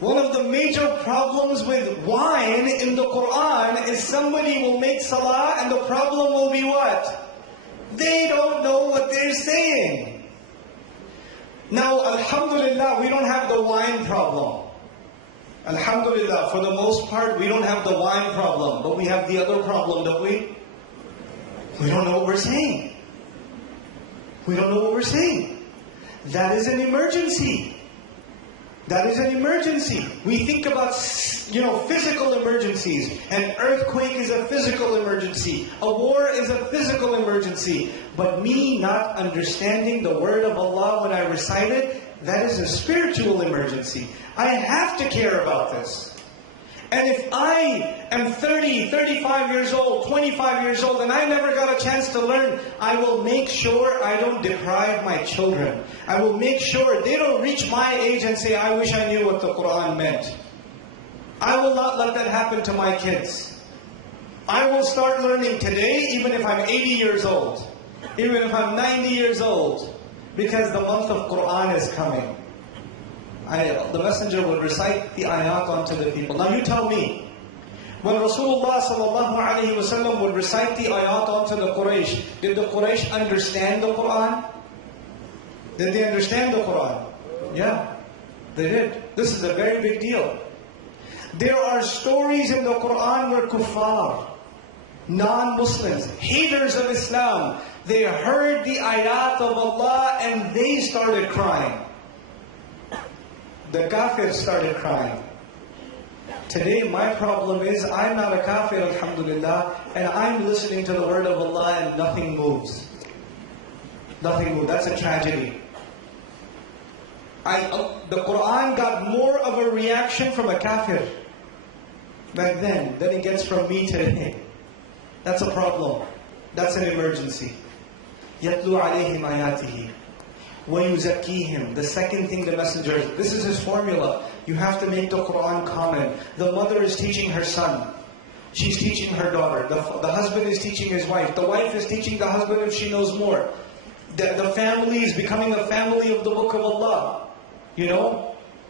One of the major problems with wine in the Quran is somebody will make salah and the problem will be what? They don't know what they're saying. Now, alhamdulillah, we don't have the wine problem. Alhamdulillah, for the most part, we don't have the wine problem. But we have the other problem, don't we? We don't know what we're saying. We don't know what we're saying. That is an emergency. That is an emergency. We think about, physical emergencies. An earthquake is a physical emergency. A war is a physical emergency. But me not understanding the word of Allah when I recite it, that is a spiritual emergency. I have to care about this. And if I am 30, 35 years old, 25 years old, and I never got a chance to learn, I will make sure I don't deprive my children. I will make sure they don't reach my age and say, I wish I knew what the Quran meant. I will not let that happen to my kids. I will start learning today, even if I'm 80 years old. Even if I'm 90 years old. Because the month of Quran is coming. The messenger would recite the ayat onto the people. Now you tell me, when Rasulullah ﷺ would recite the ayat onto the Quraysh, did the Quraysh understand the Quran? Did they understand the Quran? Yeah, they did. This is a very big deal. There are stories in the Quran where kuffar, non-Muslims, haters of Islam, they heard the ayat of Allah and they started crying. The kafirs started crying. Today my problem is I'm not a kafir, alhamdulillah, and I'm listening to the word of Allah and nothing moves. Nothing moves. That's a tragedy. The Quran got more of a reaction from a kafir back then than it gets from me today. That's a problem. That's an emergency. يَتْلُو عَلَيْهِمْ آيَاتِهِ وَيُزَكِّيهِمْ. The second thing the messenger, this is his formula. You have to make the Quran common. The mother is teaching her son. She's teaching her daughter. The husband is teaching his wife. The wife is teaching the husband if she knows more. The family is becoming a family of the book of Allah.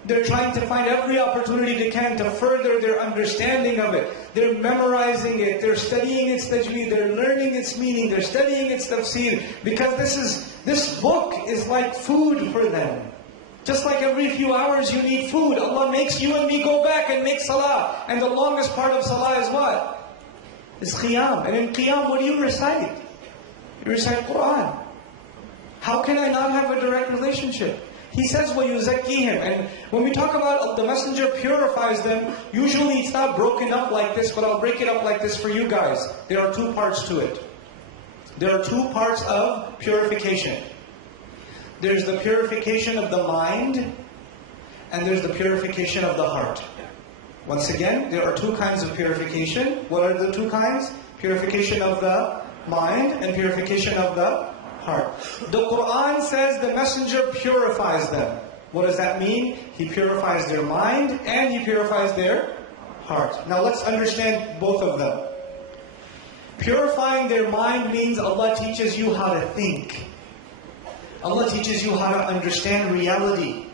They're trying to find every opportunity they can to further their understanding of it. They're memorizing it. They're studying its tajweed. They're learning its meaning. They're studying its tafsir. Because this book is like food for them. Just like every few hours you need food. Allah makes you and me go back and make salah. And the longest part of salah is what? Is qiyam. And in qiyam, what do you recite? You recite Quran. How can I not have a direct relationship? He says, وَيُزَكِّيهِمْ. And when we talk about the messenger purifies them, usually it's not broken up like this, but I'll break it up like this for you guys. There are two parts to it. There are two parts of purification. There's the purification of the mind, and there's the purification of the heart. Once again, there are two kinds of purification. What are the two kinds? Purification of the mind and purification of the heart. The Quran says the messenger purifies them. What does that mean? He purifies their mind and he purifies their Heart. Now let's understand both of them. Purifying their mind means Allah teaches you how to think. Allah teaches you how to understand reality.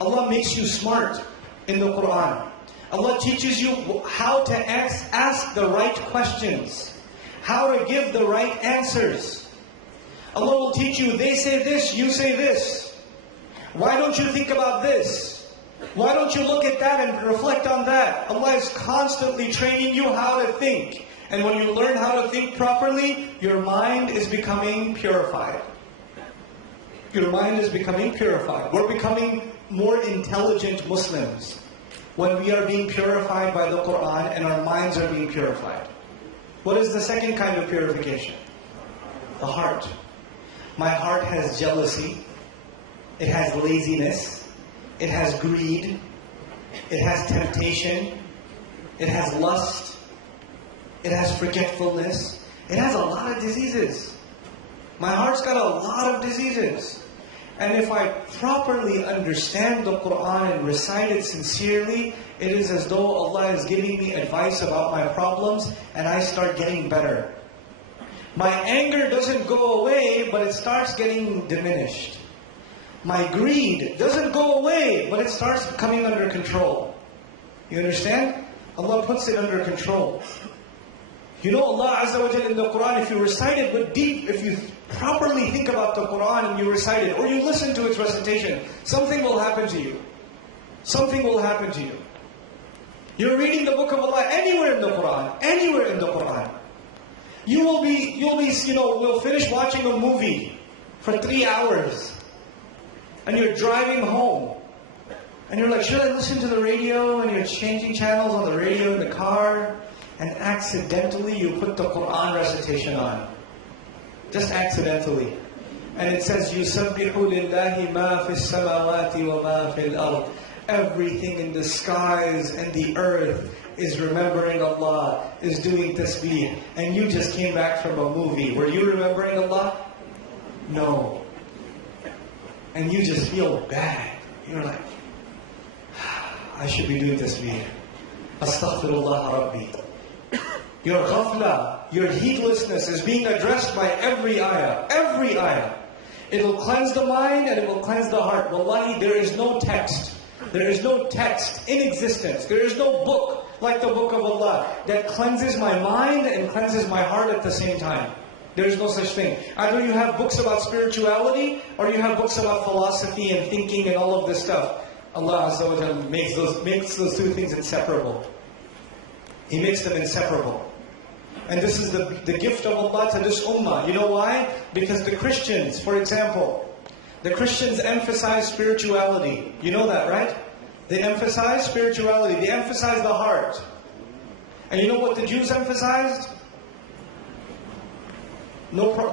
Allah makes you smart in the Quran. Allah teaches you how to ask the right questions, how to give the right answers. Allah will teach you, they say this, you say this. Why don't you think about this? Why don't you look at that and reflect on that? Allah is constantly training you how to think. And when you learn how to think properly, your mind is becoming purified. Your mind is becoming purified. We're becoming more intelligent Muslims when we are being purified by the Quran and our minds are being purified. What is the second kind of purification? The heart. My heart has jealousy. It has laziness. It has greed. It has temptation. It has lust. It has forgetfulness. It has a lot of diseases. My heart's got a lot of diseases. And if I properly understand the Quran and recite it sincerely, it is as though Allah is giving me advice about my problems and I start getting better. My anger doesn't go away, but it starts getting diminished. My greed doesn't go away, but it starts coming under control. You understand? Allah puts it under control. You know Allah Azza wa Jalla in the Quran, if you recite it with deep, if you properly think about the Quran and you recite it, or you listen to its recitation, something will happen to you. Something will happen to you. You're reading the book of Allah anywhere in the Quran, anywhere in the Quran. We'll finish watching a movie for 3 hours. And you're driving home. And you're like, should I listen to the radio? And you're changing channels on the radio in the car. And accidentally you put the Quran recitation on. Just accidentally. And it says, يُسَبِّحُ لِلَّهِ مَا فِي السَّمَاوَاتِ وَمَا فِي الْأَرْضِ. Everything in the skies and the earth is remembering Allah, is doing tasbih. And you just came back from a movie. Were you remembering Allah? No. And you just feel bad. You're like, I should be doing tasbih. Astaghfirullah Rabbi. Your ghafla, your heedlessness is being addressed by every ayah. Every ayah. It will cleanse the mind and it will cleanse the heart. Wallahi, there is no text. There is no text in existence. There is no book like the book of Allah that cleanses my mind and cleanses my heart at the same time. There is no such thing. Either you have books about spirituality or you have books about philosophy and thinking and all of this stuff. Allah Azza wa Jalla makes those two things inseparable. He makes them inseparable. And this is the gift of Allah to this ummah. You know why? Because the Christians, for example, the Christians emphasize spirituality. You know that, right? They emphasize spirituality. They emphasize the heart. And you know what the Jews emphasized?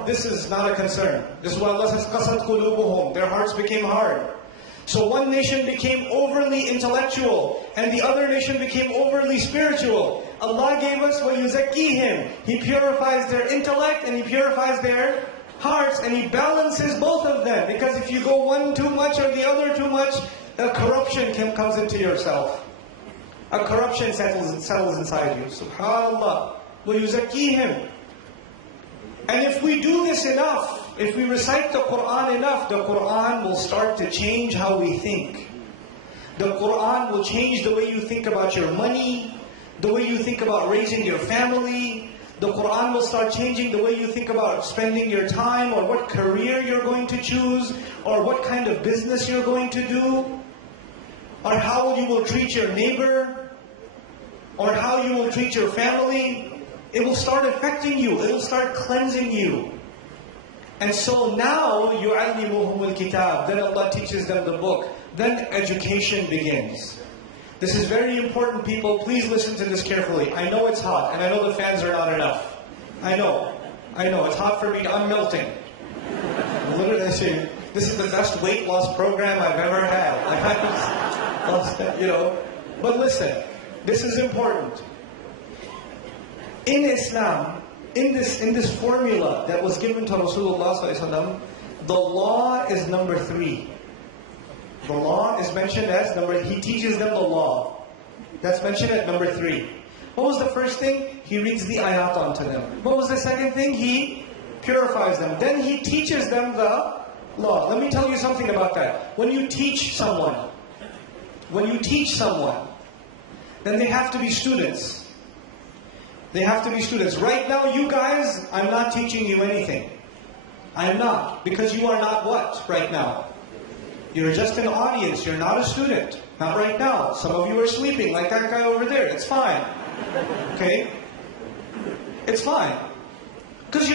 This is not a concern. This is why Allah says, قَسَتْ قُلُوبُهُمْ. Their hearts became hard. So one nation became overly intellectual, and the other nation became overly spiritual. Allah gave us وَيُزَكِّيهِمْ. He purifies their intellect, and He purifies their hearts, and He balances both of them. Because if you go one too much or the other too much, a corruption comes into yourself. A corruption settles inside you. SubhanAllah. وَيُزَكِّيهِمْ. And if we do this enough, if we recite the Quran enough, the Quran will start to change how we think. The Quran will change the way you think about your money, the way you think about raising your family. The Quran will start changing the way you think about spending your time, or what career you're going to choose, or what kind of business you're going to do, or how you will treat your neighbor, or how you will treat your family. It will start affecting you. It will start cleansing you. And so now, يُعَلِّمُهُمُ الْكِتَابِ. Then Allah teaches them the book. Then education begins. This is very important, people. Please listen to this carefully. I know it's hot, and I know the fans are not enough. I know. It's hot for me. I'm melting. Literally, this is the best weight loss program I've ever had. But listen, this is important. In Islam, in this formula that was given to Rasulullah ﷺ, the law is number 3. The law is mentioned as number. He teaches them the law. That's mentioned at number 3. What was the first thing? He reads the ayat onto them. What was the second thing? He purifies them. Then he teaches them the law. Let me tell you something about that. When you teach someone, then they have to be students. They have to be students. Right now, you guys, I'm not teaching you anything. I'm not. Because you are not what right now? You're just an audience. You're not a student. Not right now. Some of you are sleeping like that guy over there. It's fine. Okay? It's fine. Because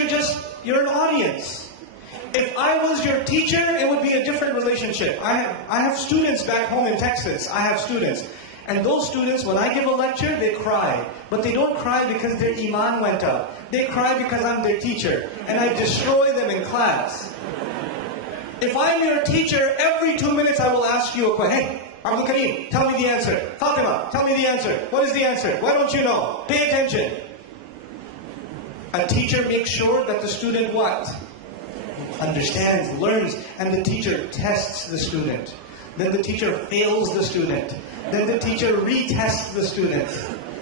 you're an audience. If I was your teacher, it would be a different relationship. I have students back home in Texas. I have students. And those students, when I give a lecture, they cry. But they don't cry because their iman went up. They cry because I'm their teacher. And I destroy them in class. If I'm your teacher, every 2 minutes I will ask you a question. Hey, Abdul Kareem, tell me the answer. Fatima, tell me the answer. What is the answer? Why don't you know? Pay attention. A teacher makes sure that the student what? Understands, learns, and the teacher tests the student. Then the teacher fails the student. Then the teacher retests the student.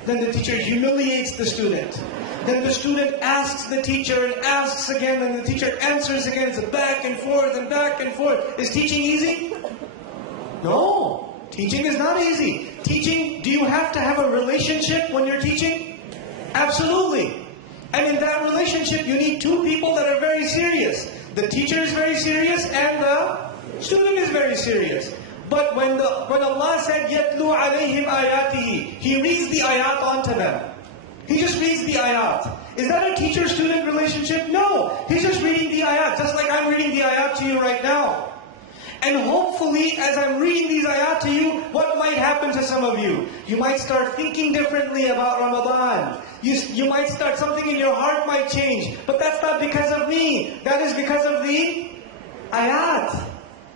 Then the teacher humiliates the student. Then the student asks the teacher and asks again, and the teacher answers again. It's a back and forth and back and forth. Is teaching easy? No. Teaching is not easy. Teaching, do you have to have a relationship when you're teaching? Absolutely. And in that relationship, you need two people that are very serious. The teacher is very serious and the student is very serious. But when Allah said, يَتْلُو عَلَيْهِمْ آيَاتِهِ, He reads the ayat onto them. He just reads the ayat. Is that a teacher-student relationship? No. He's just reading the ayat, just like I'm reading the ayat to you right now. And hopefully, as I'm reading these ayat to you, what might happen to some of you? You might start thinking differently about Ramadan. You might start, something in your heart might change. But that's not because of me. That is because of the ayat.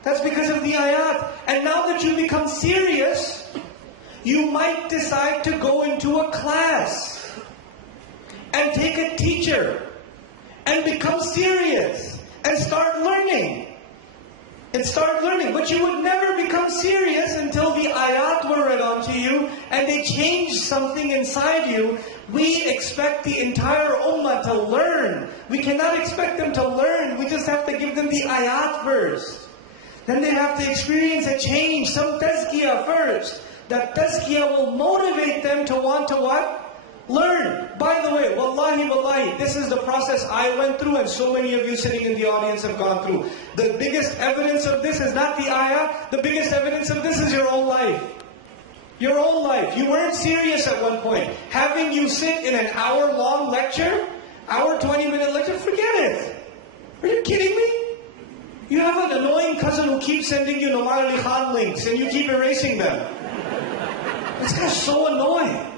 That's because of the ayat. And now that you become serious, you might decide to go into a class and take a teacher and become serious and start learning. But you would never become serious until the ayat were read onto you and they changed something inside you. We expect the entire ummah to learn. We cannot expect them to learn. We just have to give them the ayat first. Then they have to experience a change, some tazkiyah first. That tazkiyah will motivate them to want to what? Learn. By the way, wallahi, this is the process I went through and so many of you sitting in the audience have gone through. The biggest evidence of this is not the ayah. The biggest evidence of this is your own life. Your own life. You weren't serious at one point. Having you sit in an hour-long lecture, 20-minute lecture, forget it. Are you kidding me? You have an annoying cousin who keeps sending you Nouman Ali Khan links and you keep erasing them. This guy's so annoying.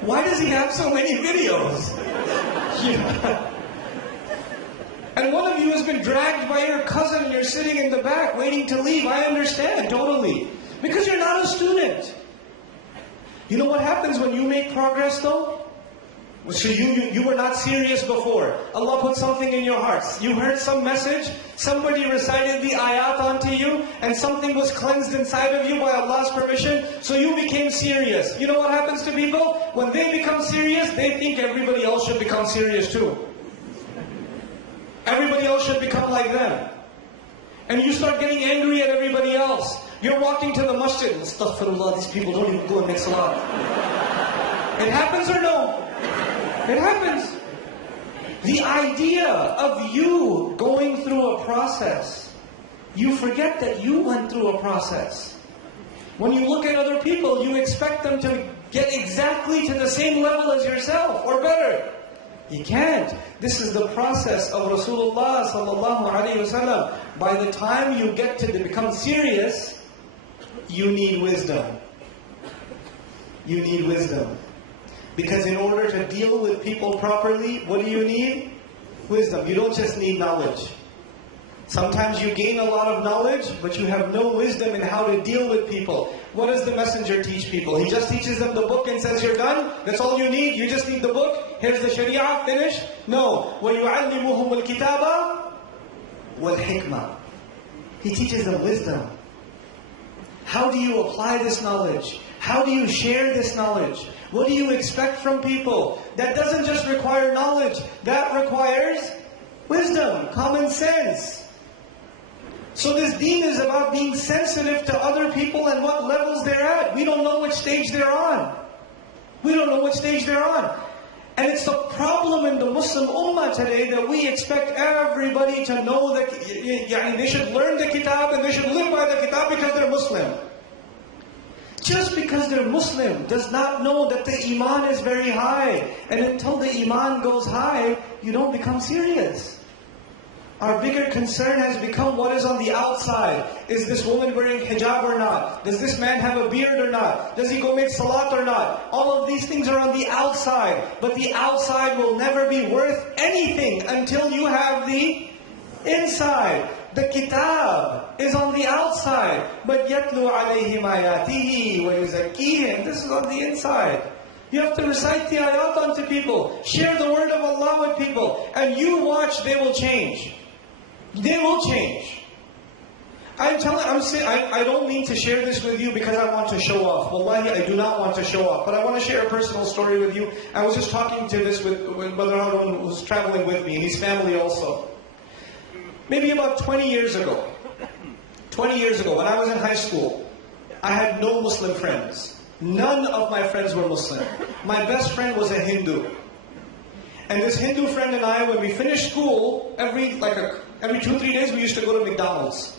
Why does he have so many videos? And one of you has been dragged by your cousin and you're sitting in the back waiting to leave. I understand, totally. Because you're not a student. You know what happens when you make progress though? So you were not serious before. Allah put something in your hearts. You heard some message, somebody recited the ayat onto you, and something was cleansed inside of you by Allah's permission, so you became serious. You know what happens to people? When they become serious, they think everybody else should become serious too. Everybody else should become like them. And you start getting angry at everybody else. You're walking to the masjid, astaghfirullah, these people don't even go and make salat. It happens or no? It happens. The idea of you going through a process, you forget that you went through a process. When you look at other people, you expect them to get exactly to the same level as yourself, or better. You can't. This is the process of Rasulullah sallallahu alaihi wasallam. By the time you get to become serious, you need wisdom. You need wisdom. Because in order to deal with people properly, what do you need? Wisdom. You don't just need knowledge. Sometimes you gain a lot of knowledge, but you have no wisdom in how to deal with people. What does the messenger teach people? He just teaches them the book and says, you're done? That's all you need? You just need the book? Here's the sharia, finish? No. وَيُعَلِّمُهُمُ الْكِتَابَ وَالْحِكْمَةِ. He teaches them wisdom. How do you apply this knowledge? How do you share this knowledge? What do you expect from people? That doesn't just require knowledge. That requires wisdom, common sense. So this deen is about being sensitive to other people and what levels they're at. We don't know which stage they're on. We don't know what stage they're on. And it's the problem in the Muslim Ummah today that we expect everybody to know that they should learn the kitab and they should live by the kitab because they're Muslim. Just because they're Muslim does not know that the iman is very high. And until the iman goes high, you don't become serious. Our bigger concern has become what is on the outside. Is this woman wearing hijab or not? Does this man have a beard or not? Does he go make salat or not? All of these things are on the outside. But the outside will never be worth anything until you have the inside. The kitab is on the outside. But يَتْلُو عَلَيْهِمْ آيَاتِهِ وَيُزَكِّيهِمْ. This is on the inside. You have to recite the ayat onto people. Share the word of Allah with people. And you watch, they will change. They will change. I don't mean to share this with you because I want to show off. Wallahi, I do not want to show off. But I want to share a personal story with you. I was just talking to this with Brother Harun, who's traveling with me, and his family also. Maybe about 20 years ago, when I was in high school, I had no Muslim friends. None of my friends were Muslim. My best friend was a Hindu. And this Hindu friend and I, when we finished school, every 2-3 days we used to go to McDonald's.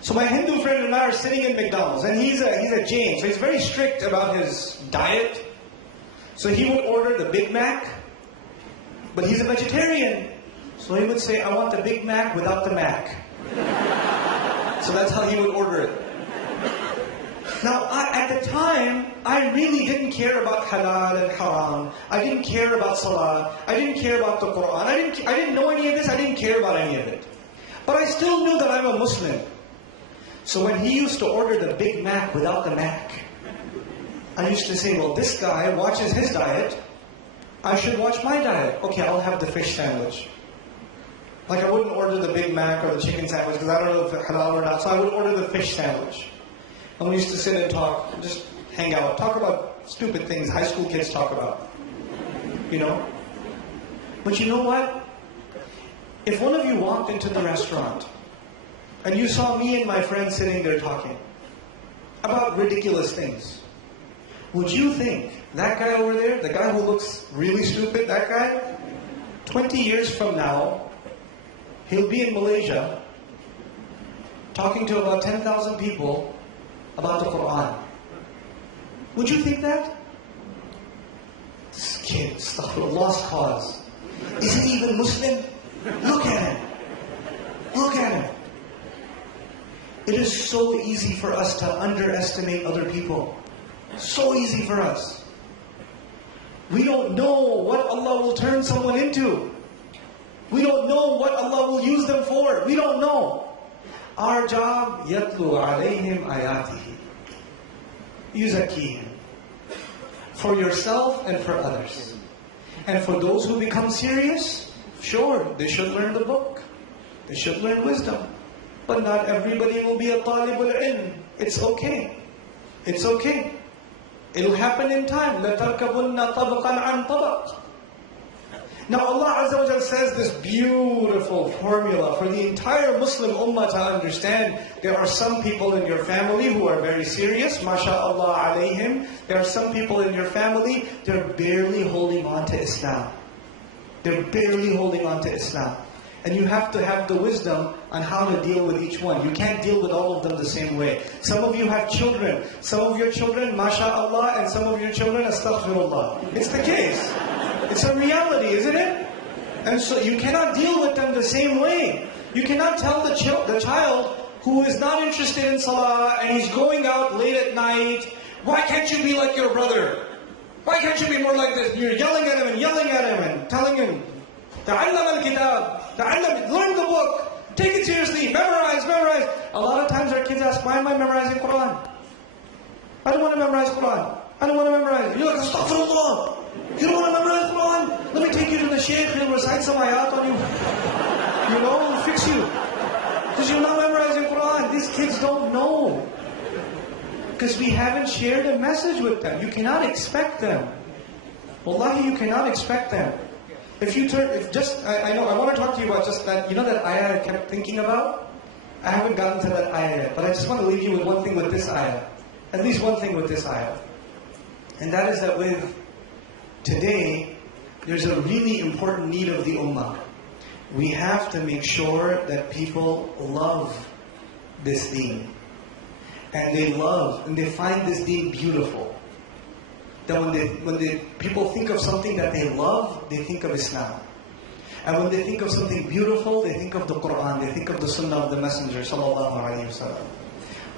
So my Hindu friend and I are sitting in McDonald's, and he's a Jain, so he's very strict about his diet. So he would order the Big Mac, but he's a vegetarian. So he would say, I want the Big Mac without the Mac. So that's how he would order it. Now, at the time, I really didn't care about halal and haram. I didn't care about salah. I didn't care about the Quran. I didn't know any of this. I didn't care about any of it. But I still knew that I'm a Muslim. So when he used to order the Big Mac without the Mac, I used to say, well, this guy watches his diet. I should watch my diet. Okay, I'll have the fish sandwich. Like I wouldn't order the Big Mac or the chicken sandwich because I don't know if it's halal or not. So I would order the fish sandwich. And we used to sit and talk, and just hang out, talk about stupid things high school kids talk about. You know? But you know what? If one of you walked into the restaurant, and you saw me and my friend sitting there talking about ridiculous things, would you think, that guy over there, the guy who looks really stupid, that guy, 20 years from now, he'll be in Malaysia, talking to about 10,000 people, about the Quran. Would you think that? This kid, astaghfirullah, lost cause. Is he even Muslim? Look at him. Look at him. It is so easy for us to underestimate other people. So easy for us. We don't know what Allah will turn someone into. We don't know what Allah will use them for. We don't know. Our job, يَتْلُو عَلَيْهِمْ آيَاتِهِ يُزَكِّيهِمْ. For yourself and for others. And for those who become serious, sure, they should learn the book. They should learn wisdom. But not everybody will be a talibul ilm. It's okay. It's okay. It'll happen in time. لَتَرْكَبُنَّ طَبَقًا عَنْ طَبَقٍ. Now Allah Azza wa Jal says this beautiful formula for the entire Muslim Ummah to understand. There are some people in your family who are very serious, masha'Allah alayhim. There are some people in your family, they're barely holding on to Islam. They're barely holding on to Islam. And you have to have the wisdom on how to deal with each one. You can't deal with all of them the same way. Some of you have children. Some of your children, masha'Allah, and some of your children, astaghfirullah. It's the case. It's a reality, isn't it? And so you cannot deal with them the same way. You cannot tell the child who is not interested in salah and he's going out late at night, why can't you be like your brother? Why can't you be more like this? You're yelling at him and telling him, ta'allam al-kitab, learn the book, take it seriously, memorize. A lot of times our kids ask, why am I memorizing Quran? I don't want to memorize Quran. I don't want to memorize it. You're like, astaghfirullah. You don't want to memorize Quran? Let me take you to the Shaykh, he'll recite some ayat on you. You know, he'll fix you. Because you're not memorizing Quran. These kids don't know. Because we haven't shared a message with them. You cannot expect them. Wallahi, you cannot expect them. I want to talk to you about just that, that ayah I kept thinking about? I haven't gotten to that ayah yet, but I just want to leave you with one thing with this ayah. At least one thing with this ayah. And that is that with today, there's a really important need of the ummah. We have to make sure that people love this deen. And they find this deen beautiful. That when people think of something that they love, they think of Islam. And when they think of something beautiful, they think of the Quran, they think of the Sunnah of the Messenger sallallahu alaihi wasallam.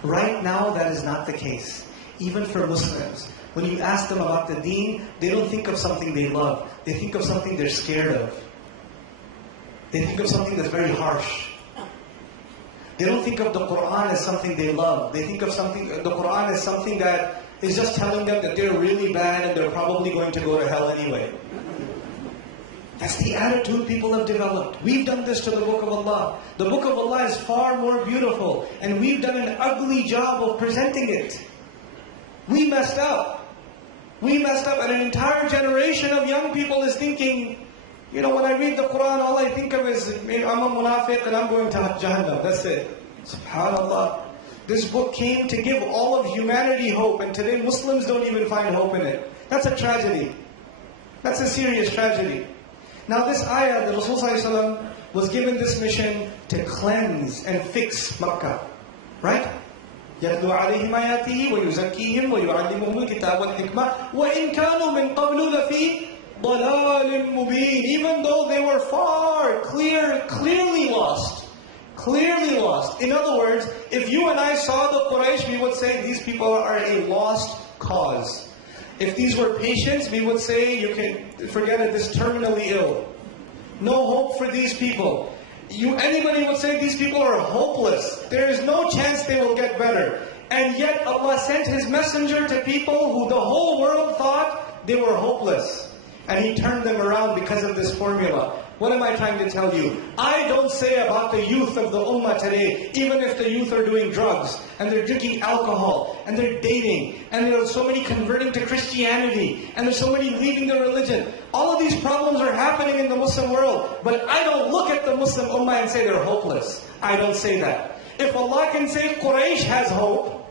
Right now, that is not the case. Even for Muslims, when you ask them about the deen, they don't think of something they love. They think of something they're scared of. They think of something that's very harsh. They don't think of the Quran as something they love. They think of the Quran as something that is just telling them that they're really bad and they're probably going to go to hell anyway. That's the attitude people have developed. We've done this to the Book of Allah. The Book of Allah is far more beautiful, and we've done an ugly job of presenting it. We messed up. We messed up, and an entire generation of young people is thinking, when I read the Quran, all I think of is, I'm a munafiq and I'm going to Jahannam. That's it. SubhanAllah. This book came to give all of humanity hope, and today Muslims don't even find hope in it. That's a tragedy. That's a serious tragedy. Now this ayah, the Rasul ﷺ was given this mission to cleanse and fix Makkah. Right? يَتْلُو عَلَيْهِمْ آيَاتِهِ وَيُزَكِّيهِمْ وَيُعَلِّمُهُمُ الْكِتَابَ وَالْحِكْمَةَ وَإِنْ كَانُوا مِنْ قَبْلُ لَفِي ضَلَالٍ مُبِينٍ. Even though they were clearly lost. Clearly lost. In other words, if you and I saw the Quraysh, we would say these people are a lost cause. If these were patients, we would say you can forget it, this terminally ill. No hope for these people. Anybody would say these people are hopeless. There is no chance they will get better. And yet Allah sent His messenger to people who the whole world thought they were hopeless. And He turned them around because of this formula. What am I trying to tell you? I don't say about the youth of the ummah today, even if the youth are doing drugs, and they're drinking alcohol, and they're dating, and there are so many converting to Christianity, and there's so many leaving their religion. All of these problems are happening in the Muslim world, but I don't look at the Muslim ummah and say they're hopeless. I don't say that. If Allah can say Quraysh has hope,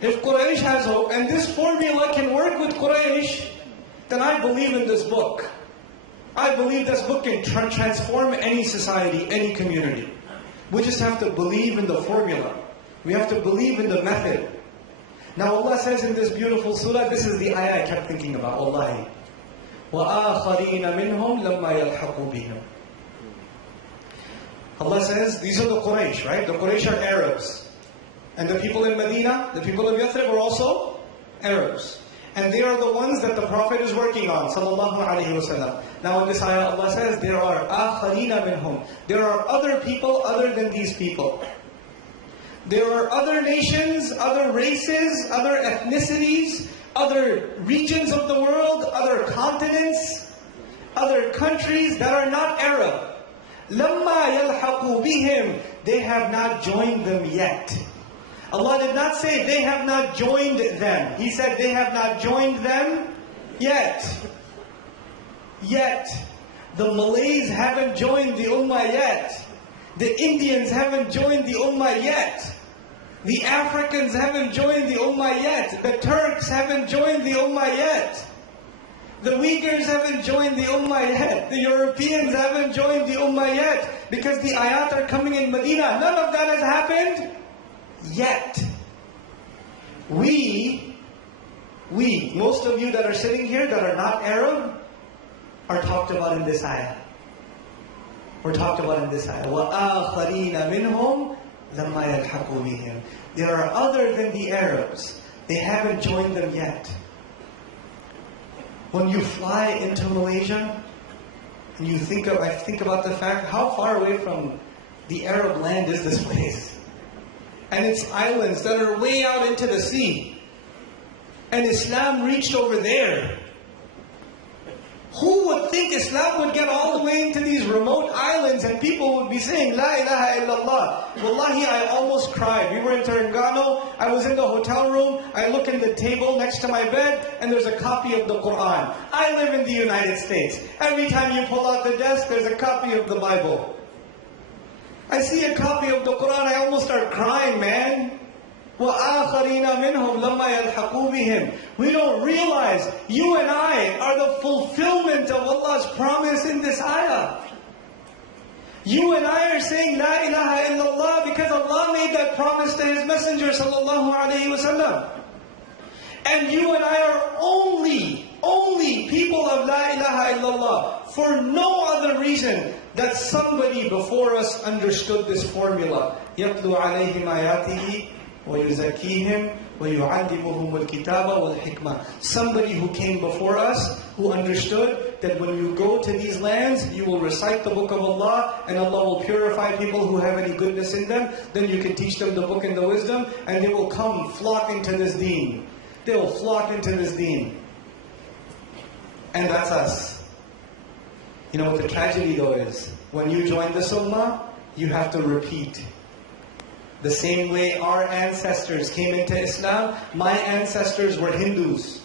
if Quraysh has hope, and this formula can work with Quraysh, then I believe in this book. I believe this book can transform any society, any community. We just have to believe in the formula. We have to believe in the method. Now Allah says in this beautiful surah, this is the ayah I kept thinking about, wallahi. وَآخَرِينَ مِنْهُمْ لَمَّا يَلْحَقُوا بِهِمْ. Allah says, these are the Quraysh, right? The Quraysh are Arabs. And the people in Medina, the people of Yathrib are also Arabs. And they are the ones that the Prophet is working on, sallallahu alaihi wasallam. Now in this ayah, Allah says, there are akharina minhum. There are other people other than these people. There are other nations, other races, other ethnicities, other regions of the world, other continents, other countries that are not Arab. Lamma yalhaqu bihim. They have not joined them yet. Allah did not say they have not joined them. He said they have not joined them yet. Yet. The Malays haven't joined the Ummah yet. The Indians haven't joined the Ummah yet. The Africans haven't joined the Ummah yet. The Turks haven't joined the Ummah yet. The Uyghurs haven't joined the Ummah yet. The Europeans haven't joined the Ummah yet. Because the ayat are coming in Medina. None of that has happened yet. We, most of you that are sitting here that are not Arab, are talked about in this ayah. We're talked about in this ayah. وَآخَرِينَ مِنْهُمْ لَمَّا يَلْحَقُوا بِهِمْ. There are other than the Arabs. They haven't joined them yet. When you fly into Malaysia, and I think about the fact, how far away from the Arab land is this place? And its islands that are way out into the sea. And Islam reached over there. Who would would think Islam would get all the way into these remote islands and people would be saying, La ilaha illallah. Wallahi, I almost cried. We were in Terengganu. I was in the hotel room. I look in the table next to my bed and there's a copy of the Quran. I live in the United States. Every time you pull out the desk, there's a copy of the Bible. I see a copy of the Quran, I almost start crying, man. وَآخَرِينَ مِنْهُمْ لَمَّا يَلْحَقُوا بِهِمْ. We don't realize you and I are the fulfillment of Allah's promise in this ayah. You and I are saying La ilaha illallah because Allah made that promise to His Messenger sallallahu alayhi wa sallam. And you and I are only people of La ilaha illallah for no other reason that somebody before us understood this formula. يَتْلُو عَلَيْهِمْ آيَاتِهِ وَيُزَكِّيهِمْ وَيُعَلِّمُهُمُ الْكِتَابَ وَالْحِكْمَةِ. Somebody who came before us, who understood that when you go to these lands, you will recite the book of Allah, and Allah will purify people who have any goodness in them. Then you can teach them the book and the wisdom, and they will come flock into this deen. They will flock into this deen. And that's us. You know what the tragedy though is? When you join the Sunnah, you have to repeat. The same way our ancestors came into Islam, my ancestors were Hindus.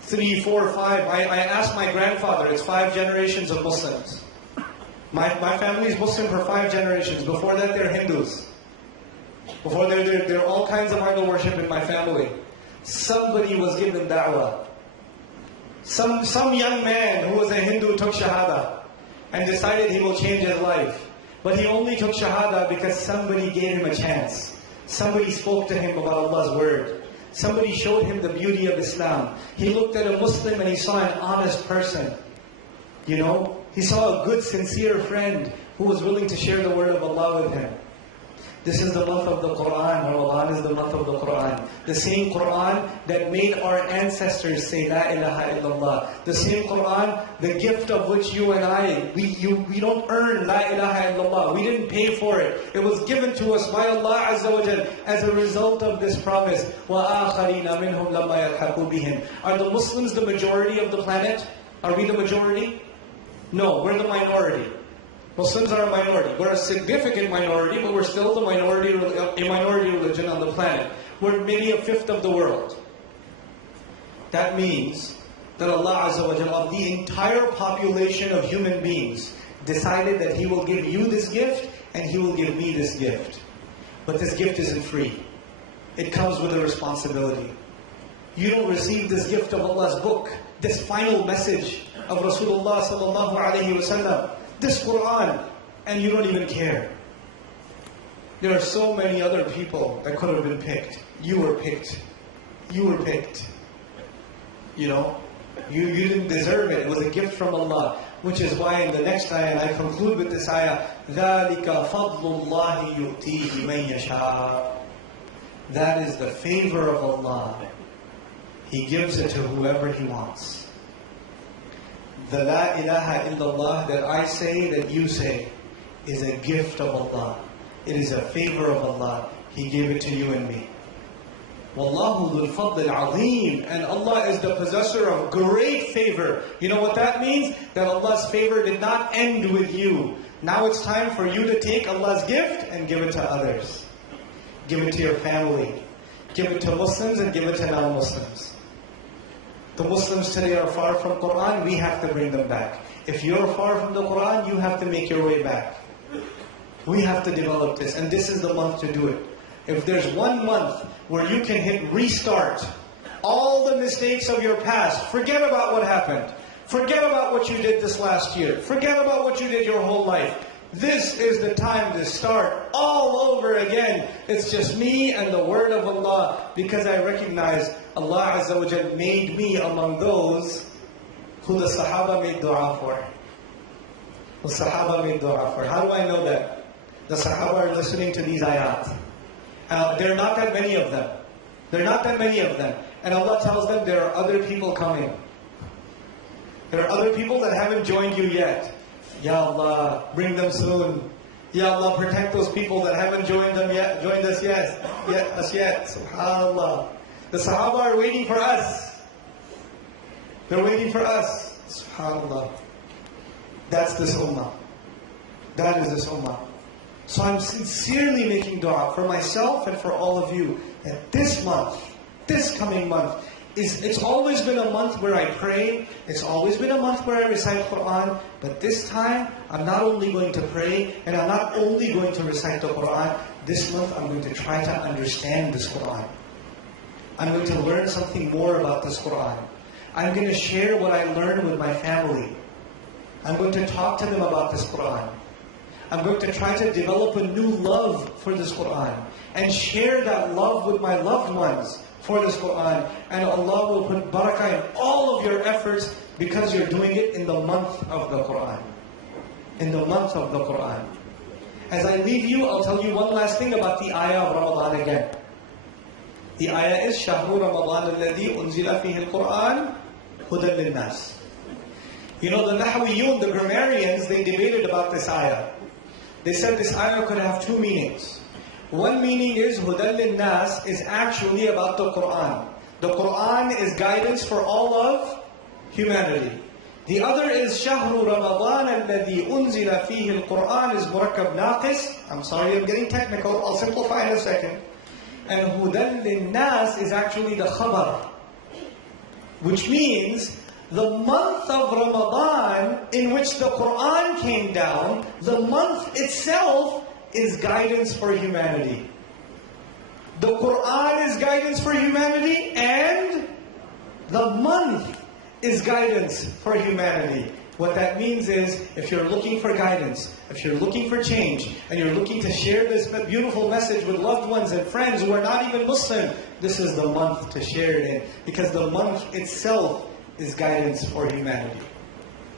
3, 4, 5. I asked my grandfather, it's 5 generations of Muslims. My family is Muslim for 5 generations. Before that, they're Hindus. Before there are all kinds of idol worship in my family. Somebody was given da'wah. Some young man who was a Hindu took Shahada and decided he will change his life. But he only took Shahada because somebody gave him a chance. Somebody spoke to him about Allah's word. Somebody showed him the beauty of Islam. He looked at a Muslim and he saw an honest person. You know, he saw a good, sincere friend who was willing to share the word of Allah with him. This is the month of the Quran. Ramadan is the month of the Quran. The same Quran that made our ancestors say La ilaha illallah. The same Quran, the gift of which you and I, we don't earn La ilaha illallah. We didn't pay for it. It was given to us by Allah Azza wa Jal as a result of this promise. وَآخَرِينَ مِنْهُمْ لَمَّا يَلْحَقُوا بِهِمْ. Are the Muslims the majority of the planet? Are we the majority? No, we're the minority. Muslims are a minority. We're a significant minority, but we're still a minority religion on the planet. We're maybe 1/5 of the world. That means that Allah Azza wa Jalla, of the entire population of human beings, decided that He will give you this gift and He will give me this gift. But this gift isn't free. It comes with a responsibility. You don't receive this gift of Allah's book, this final message of Rasulullah sallallahu alaihi wasallam, this Quran, and you don't even care. There are so many other people that could have been picked. You were picked. You were picked. You know, you didn't deserve it. It was a gift from Allah. Which is why in the next ayah, and I conclude with this ayah, ذَلِكَ فَضْلُ اللَّهِ يُؤْتِيهِ مَنْ يَشَاءُ. That is the favor of Allah. He gives it to whoever He wants. The La ilaha illallah that I say, that you say, is a gift of Allah. It is a favor of Allah. He gave it to you and me. Wallahu dhul fadl al-azim. And Allah is the possessor of great favor. You know what that means? That Allah's favor did not end with you. Now it's time for you to take Allah's gift and give it to others. Give it to your family. Give it to Muslims and give it to non-Muslims. The Muslims today are far from Quran, we have to bring them back. If you're far from the Quran, you have to make your way back. We have to develop this, and this is the month to do it. If there's one month where you can hit restart, all the mistakes of your past, forget about what happened. Forget about what you did this last year. Forget about what you did your whole life. This is the time to start all over again. It's just me and the word of Allah, because I recognize Allah Azza wa Jal made me among those who the Sahaba made dua for. The Sahaba made dua for. How do I know that? The Sahaba are listening to these ayat. There are not that many of them. There are not that many of them. And Allah tells them there are other people coming. There are other people that haven't joined you yet. Ya Allah, bring them soon. Ya Allah, protect those people that haven't joined us yet. SubhanAllah. The Sahaba are waiting for us. They're waiting for us. SubhanAllah. That's this ummah. That is this ummah. So I'm sincerely making dua for myself and for all of you that this month, this coming month, it's always been a month where I pray, it's always been a month where I recite Quran, but this time I'm not only going to pray and I'm not only going to recite the Quran, this month I'm going to try to understand this Quran. I'm going to learn something more about this Quran. I'm going to share what I learned with my family. I'm going to talk to them about this Quran. I'm going to try to develop a new love for this Quran and share that love with my loved ones for this Quran. And Allah will put barakah in all of your efforts because you're doing it in the month of the Quran. In the month of the Quran. As I leave you, I'll tell you one last thing about the ayah of Ramadan again. The ayah is شَهْرُ رَمَضَانَ الَّذِي أُنزِلَ فِيهِ الْقُرْآنِ هُدًى لِلنَّاسِ. You know, the Nahwiyun, the grammarians, they debated about this ayah. They said this ayah could have two meanings. One meaning is هُدًى لِلنَّاسِ is actually about the Quran. The Quran is guidance for all of humanity. The other is شَهْرُ رَمَضَانَ الَّذِي أُنزِلَ فِيهِ الْقُرْآنِ is murakkab naqis. I'm sorry, I'm getting technical. I'll simplify in a second. And هُدًى لِلنَّاسِ is actually the khabar. Which means the month of Ramadan in which the Quran came down, the month itself is guidance for humanity. The Quran is guidance for humanity and the month is guidance for humanity. What that means is, if you're looking for guidance, if you're looking for change, and you're looking to share this beautiful message with loved ones and friends who are not even Muslim, this is the month to share it in. Because the month itself is guidance for humanity.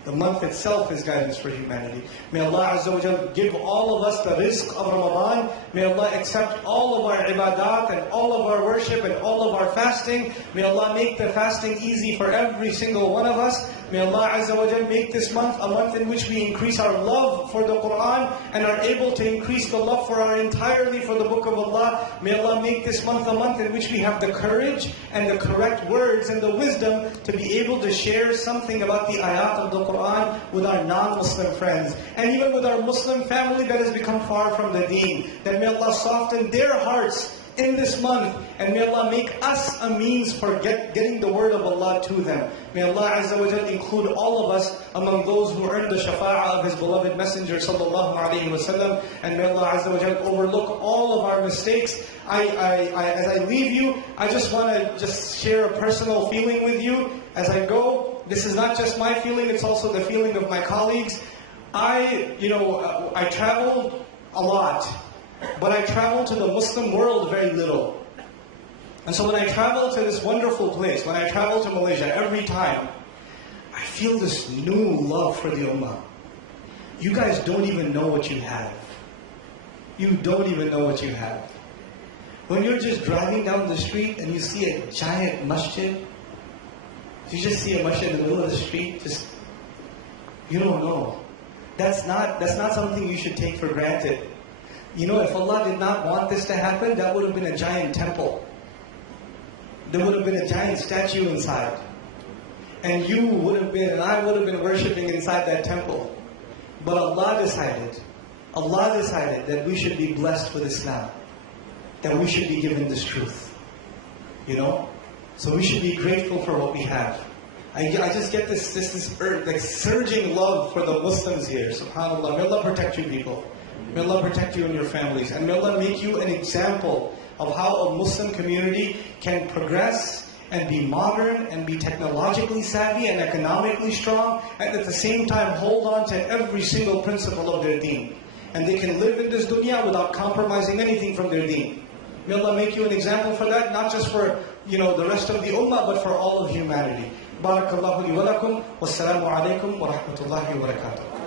The month itself is guidance for humanity. May Allah Azza wa Jal give all of us the rizq of Ramadan. May Allah accept all of our ibadat and all of our worship and all of our fasting. May Allah make the fasting easy for every single one of us. May Allah Azza wa Jal make this month a month in which we increase our love for the Quran and are able to increase the love for our entirely for the Book of Allah. May Allah make this month a month in which we have the courage and the correct words and the wisdom to be able to share something about the ayat of the Quran with our non-Muslim friends and even with our Muslim family that has become far from the deen. That may Allah soften their hearts in this month, and may Allah make us a means for getting the word of Allah to them. May Allah Azza wa Jal include all of us among those who earn the shafa'ah of His beloved Messenger sallallahu alaihi wasallam, and may Allah Azza wa Jal overlook all of our mistakes. As I leave you, I just want to share a personal feeling with you as I go. This is not just my feeling, it's also the feeling of my colleagues. I traveled a lot. But I travel to the Muslim world very little. And so when I travel to this wonderful place, when I travel to Malaysia, every time, I feel this new love for the Ummah. You guys don't even know what you have. You don't even know what you have. When you're just driving down the street and you see a giant masjid, you just see a masjid in the middle of the street, you don't know. That's not something you should take for granted. You know, if Allah did not want this to happen, that would have been a giant temple. There would have been a giant statue inside. And you would have been, and I would have been worshipping inside that temple. But Allah decided that we should be blessed with Islam. That we should be given this truth. You know? So we should be grateful for what we have. I just get this like surging love for the Muslims here. SubhanAllah. May Allah protect you people. May Allah protect you and your families. And may Allah make you an example of how a Muslim community can progress and be modern and be technologically savvy and economically strong, and at the same time hold on to every single principle of their deen. And they can live in this dunya without compromising anything from their deen. May Allah make you an example for that, not just for the rest of the ummah, but for all of humanity. Barakallahu li wa lakum. Wassalamu alaikum wa rahmatullahi wa barakatuh.